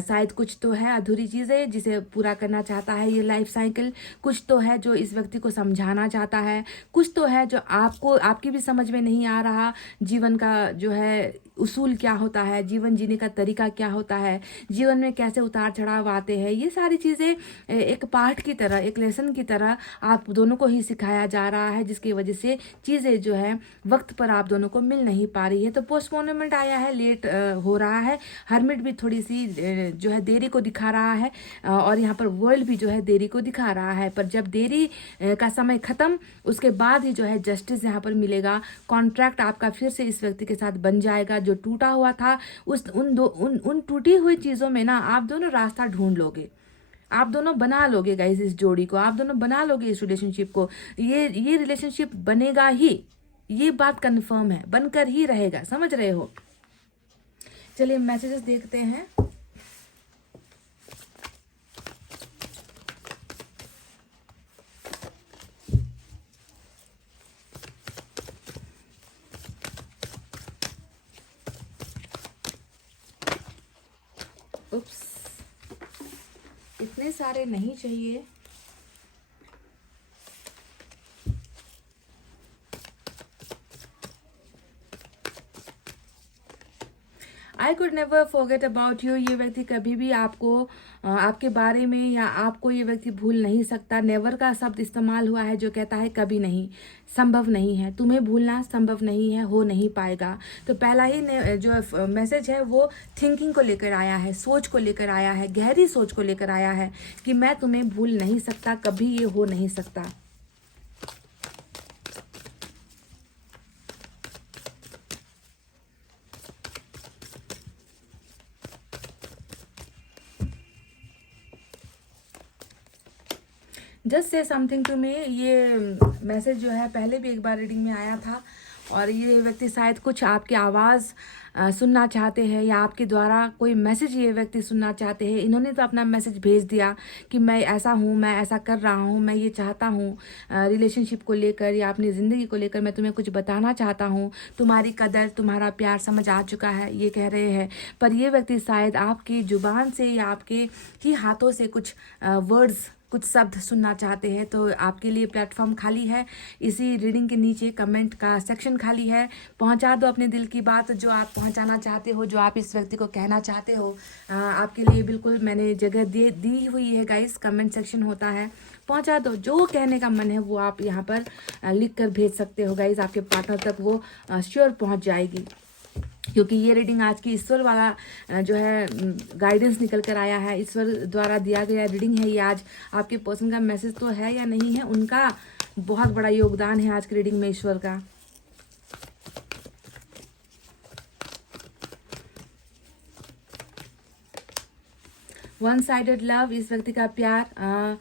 शायद कुछ तो है अधूरी चीज़ें जिसे पूरा करना चाहता है ये लाइफ साइकिल, कुछ तो है जो इस व्यक्ति को समझाना चाहता है, कुछ तो है जो आपकी भी समझ में नहीं आ रहा। जीवन का जो है उसूल क्या होता है, जीवन जीने का तरीका क्या होता है, जीवन में कैसे उतार चढ़ाव आते हैं, ये सारी चीज़ें एक पाठ की तरह, एक लेसन की तरह आप दोनों को ही सिखाया जा रहा है, जिसकी वजह से चीज़ें जो है वक्त पर आप दोनों को मिल नहीं पा रही है। तो पोस्टपोनमेंट आया है, लेट हो रहा है। हर्मिट भी थोड़ी सी जो है देरी को दिखा रहा है और यहाँ पर वर्ल्ड भी जो है देरी को दिखा रहा है। पर जब देरी का समय खत्म, उसके बाद ही जो है जस्टिस यहाँ पर मिलेगा। कॉन्ट्रैक्ट आपका फिर से इस व्यक्ति के साथ बन जाएगा। जो टूटा हुआ था उन टूटी हुई चीज़ों में ना आप दोनों रास्ता ढूंढ लोगे, आप दोनों बना लोगे गाइस इस जोड़ी को, आप दोनों बना लोगे इस रिलेशनशिप को। ये रिलेशनशिप बनेगा ही, ये बात कंफर्म है, बनकर ही रहेगा। समझ रहे हो? चलिए मैसेजेस देखते हैं। उप्स, इतने सारे नहीं चाहिए। I could never forget about you, ये व्यक्ति कभी भी आपके बारे में या आपको ये व्यक्ति भूल नहीं सकता। नेवर का शब्द इस्तेमाल हुआ है जो कहता है कभी नहीं, संभव नहीं है, तुम्हें भूलना संभव नहीं है, हो नहीं पाएगा। तो पहला ही जो मैसेज है वो थिंकिंग को लेकर आया है, सोच को लेकर आया है, गहरी सोच को लेकर आया है कि मैं तुम्हें भूल नहीं सकता, कभी ये हो नहीं सकता। Just say something to me. ये मैसेज जो है पहले भी एक बार रीडिंग में आया था, और ये व्यक्ति शायद कुछ आपकी आवाज़ सुनना चाहते हैं, या आपके द्वारा कोई मैसेज ये व्यक्ति सुनना चाहते हैं। इन्होंने तो अपना मैसेज भेज दिया कि मैं ऐसा हूँ, मैं ऐसा कर रहा हूँ, मैं ये चाहता हूँ रिलेशनशिप को लेकर या अपनी ज़िंदगी को लेकर, मैं तुम्हें कुछ बताना चाहता हूँ, तुम्हारी कदर, तुम्हारा प्यार समझ आ चुका है, ये कह रहे हैं। पर ये व्यक्ति शायद आपकी ज़ुबान से या आपके ही हाथों से कुछ वर्ड्स, कुछ शब्द सुनना चाहते हैं। तो आपके लिए प्लेटफॉर्म खाली है, इसी रीडिंग के नीचे कमेंट का सेक्शन खाली है। पहुंचा दो अपने दिल की बात, जो आप पहुंचाना चाहते हो, जो आप इस व्यक्ति को कहना चाहते हो। आपके लिए बिल्कुल मैंने जगह दी हुई है गाइस, कमेंट सेक्शन होता है, पहुंचा दो। जो कहने का मन है वो आप यहाँ पर लिख कर भेज सकते हो गाइस, आपके पार्टनर तक वो श्योर पहुँच जाएगी। क्योंकि ये रीडिंग आज की ईश्वर वाला जो है गाइडेंस निकल कर आया है, ईश्वर द्वारा दिया गया रीडिंग है ये। आज आपके पर्सन का मैसेज तो है या नहीं है, उनका बहुत बड़ा योगदान है आज की रीडिंग में ईश्वर का। वन साइडेड लव, इस व्यक्ति का प्यार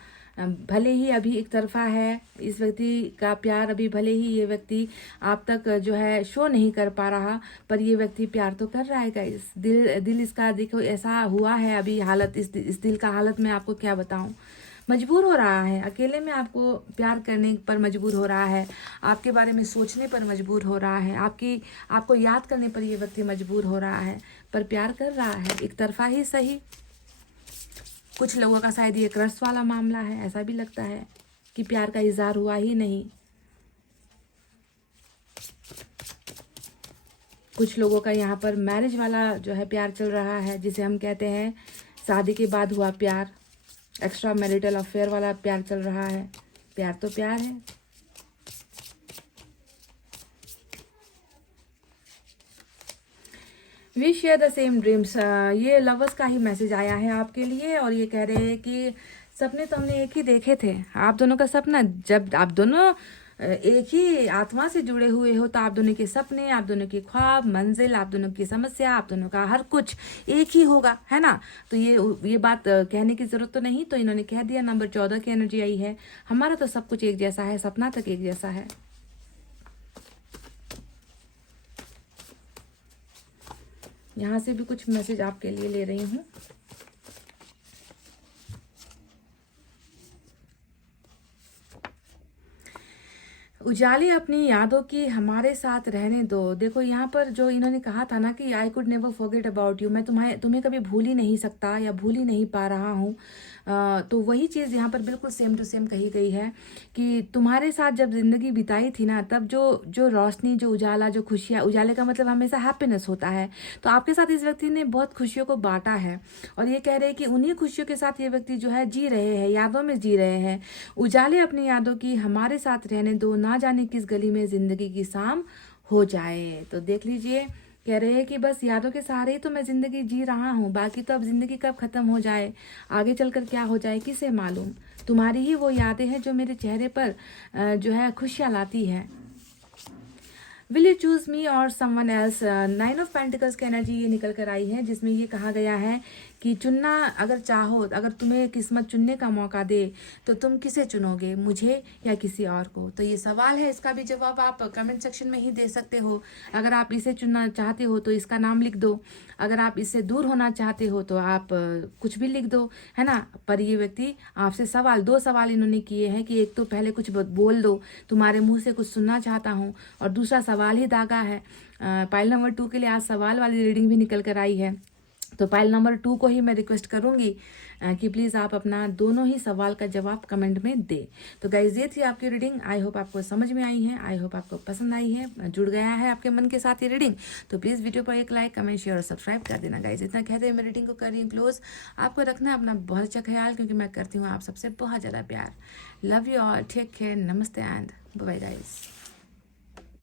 भले ही अभी एक तरफा है, इस व्यक्ति का प्यार अभी भले ही ये व्यक्ति आप तक जो है शो नहीं कर पा रहा, पर ये व्यक्ति प्यार तो कर रहा है गाइस। दिल इसका देखो ऐसा हुआ है अभी हालत, इस दिल का हालत मैं आपको क्या बताऊं। मजबूर हो रहा है, अकेले में आपको प्यार करने पर मजबूर हो रहा है, आपके बारे में सोचने पर मजबूर हो रहा है, आपको याद करने पर ये व्यक्ति मजबूर हो रहा है, पर प्यार कर रहा है, एक तरफा ही सही। कुछ लोगों का शायद ये क्रश वाला मामला है, ऐसा भी लगता है कि प्यार का इजहार हुआ ही नहीं। कुछ लोगों का यहाँ पर मैरिज वाला जो है प्यार चल रहा है, जिसे हम कहते हैं शादी के बाद हुआ प्यार, एक्स्ट्रा मैरिटल अफेयर वाला प्यार चल रहा है। प्यार तो प्यार है। We share the same dreams, ये लवर्स का ही मैसेज आया है आपके लिए, और ये कह रहे हैं कि सपने तो हमने एक ही देखे थे। आप दोनों का सपना, जब आप दोनों एक ही आत्मा से जुड़े हुए हो, तो आप दोनों के सपने, आप दोनों के ख्वाब, मंजिल, आप दोनों की समस्या, आप दोनों का हर कुछ एक ही होगा, है ना। तो ये बात कहने की जरूरत तो नहीं, तो इन्होंने कह दिया। नंबर 14 की एनर्जी आई है, हमारा तो सब कुछ एक जैसा है, सपना तक एक जैसा है। यहाँ से भी कुछ मैसेज आपके लिए ले रही हूँ। उजाले अपनी यादों की हमारे साथ रहने दो। देखो यहाँ पर जो इन्होंने कहा था ना कि I could never forget about you, मैं तुम्हें कभी भूल ही नहीं सकता या भूल ही नहीं पा रहा हूँ। तो वही चीज़ यहाँ पर बिल्कुल सेम टू सेम कही गई है कि तुम्हारे साथ जब ज़िंदगी बिताई थी ना, तब जो रोशनी, जो उजाला, जो खुशियाँ, उजाले का मतलब हमेशा हैप्पीनेस होता है। तो आपके साथ इस व्यक्ति ने बहुत खुशियों को बांटा है, और ये कह रहे हैं कि उन्हीं खुशियों के साथ ये व्यक्ति जो है जी रहे हैं, यादों में जी रहे हैं। उजाले अपनी यादों की हमारे साथ रहने दो, ना जाने किस गली में जिंदगी की शाम हो जाए। तो देख लीजिए, कह रहे हैं कि बस यादों के सहारे ही तो मैं जिंदगी जी रहा हूँ, बाकी तो अब जिंदगी कब खत्म हो जाए, आगे चलकर क्या हो जाए किसे मालूम। तुम्हारी ही वो यादें हैं जो मेरे चेहरे पर जो है खुशियाँ लाती है। विल यू चूज मी और समवन एल्स, 9 ऑफ पेंटिकल्स की एनर्जी ये निकल कर आई है, जिसमें ये कहा गया है कि चुनना अगर चाहो, अगर तुम्हें किस्मत चुनने का मौका दे तो तुम किसे चुनोगे, मुझे या किसी और को। तो ये सवाल है, इसका भी जवाब आप कमेंट सेक्शन में ही दे सकते हो। अगर आप इसे चुनना चाहते हो तो इसका नाम लिख दो, अगर आप इससे दूर होना चाहते हो तो आप कुछ भी लिख दो, है ना। पर ये व्यक्ति आपसे दो सवाल इन्होंने किए हैं कि एक तो पहले कुछ बोल दो, तुम्हारे मुंह से कुछ सुनना चाहता हूँ, और दूसरा सवाल ही दागा है। पाइल नंबर 2 के लिए आज सवाल वाली रीडिंग भी निकल कर आई है, तो पाइल नंबर 2 को ही मैं रिक्वेस्ट करूंगी कि प्लीज़ आप अपना दोनों ही सवाल का जवाब कमेंट में दे। तो गाइज ये थी आपकी रीडिंग, आई होप आपको समझ में आई है, आई होप आपको पसंद आई है, जुड़ गया है आपके मन के साथ ये रीडिंग। तो प्लीज़ वीडियो पर एक लाइक, कमेंट, शेयर और सब्सक्राइब कर देना गाइज। इतना कहते हुए मैं रीडिंग को कर रही हूँ क्लोज। आपको रखना है अपना बहुत अच्छा ख्याल, क्योंकि मैं करती हूँ आप सबसे बहुत ज़्यादा प्यार। Love you all, take care, नमस्ते एंड बाय गाइज।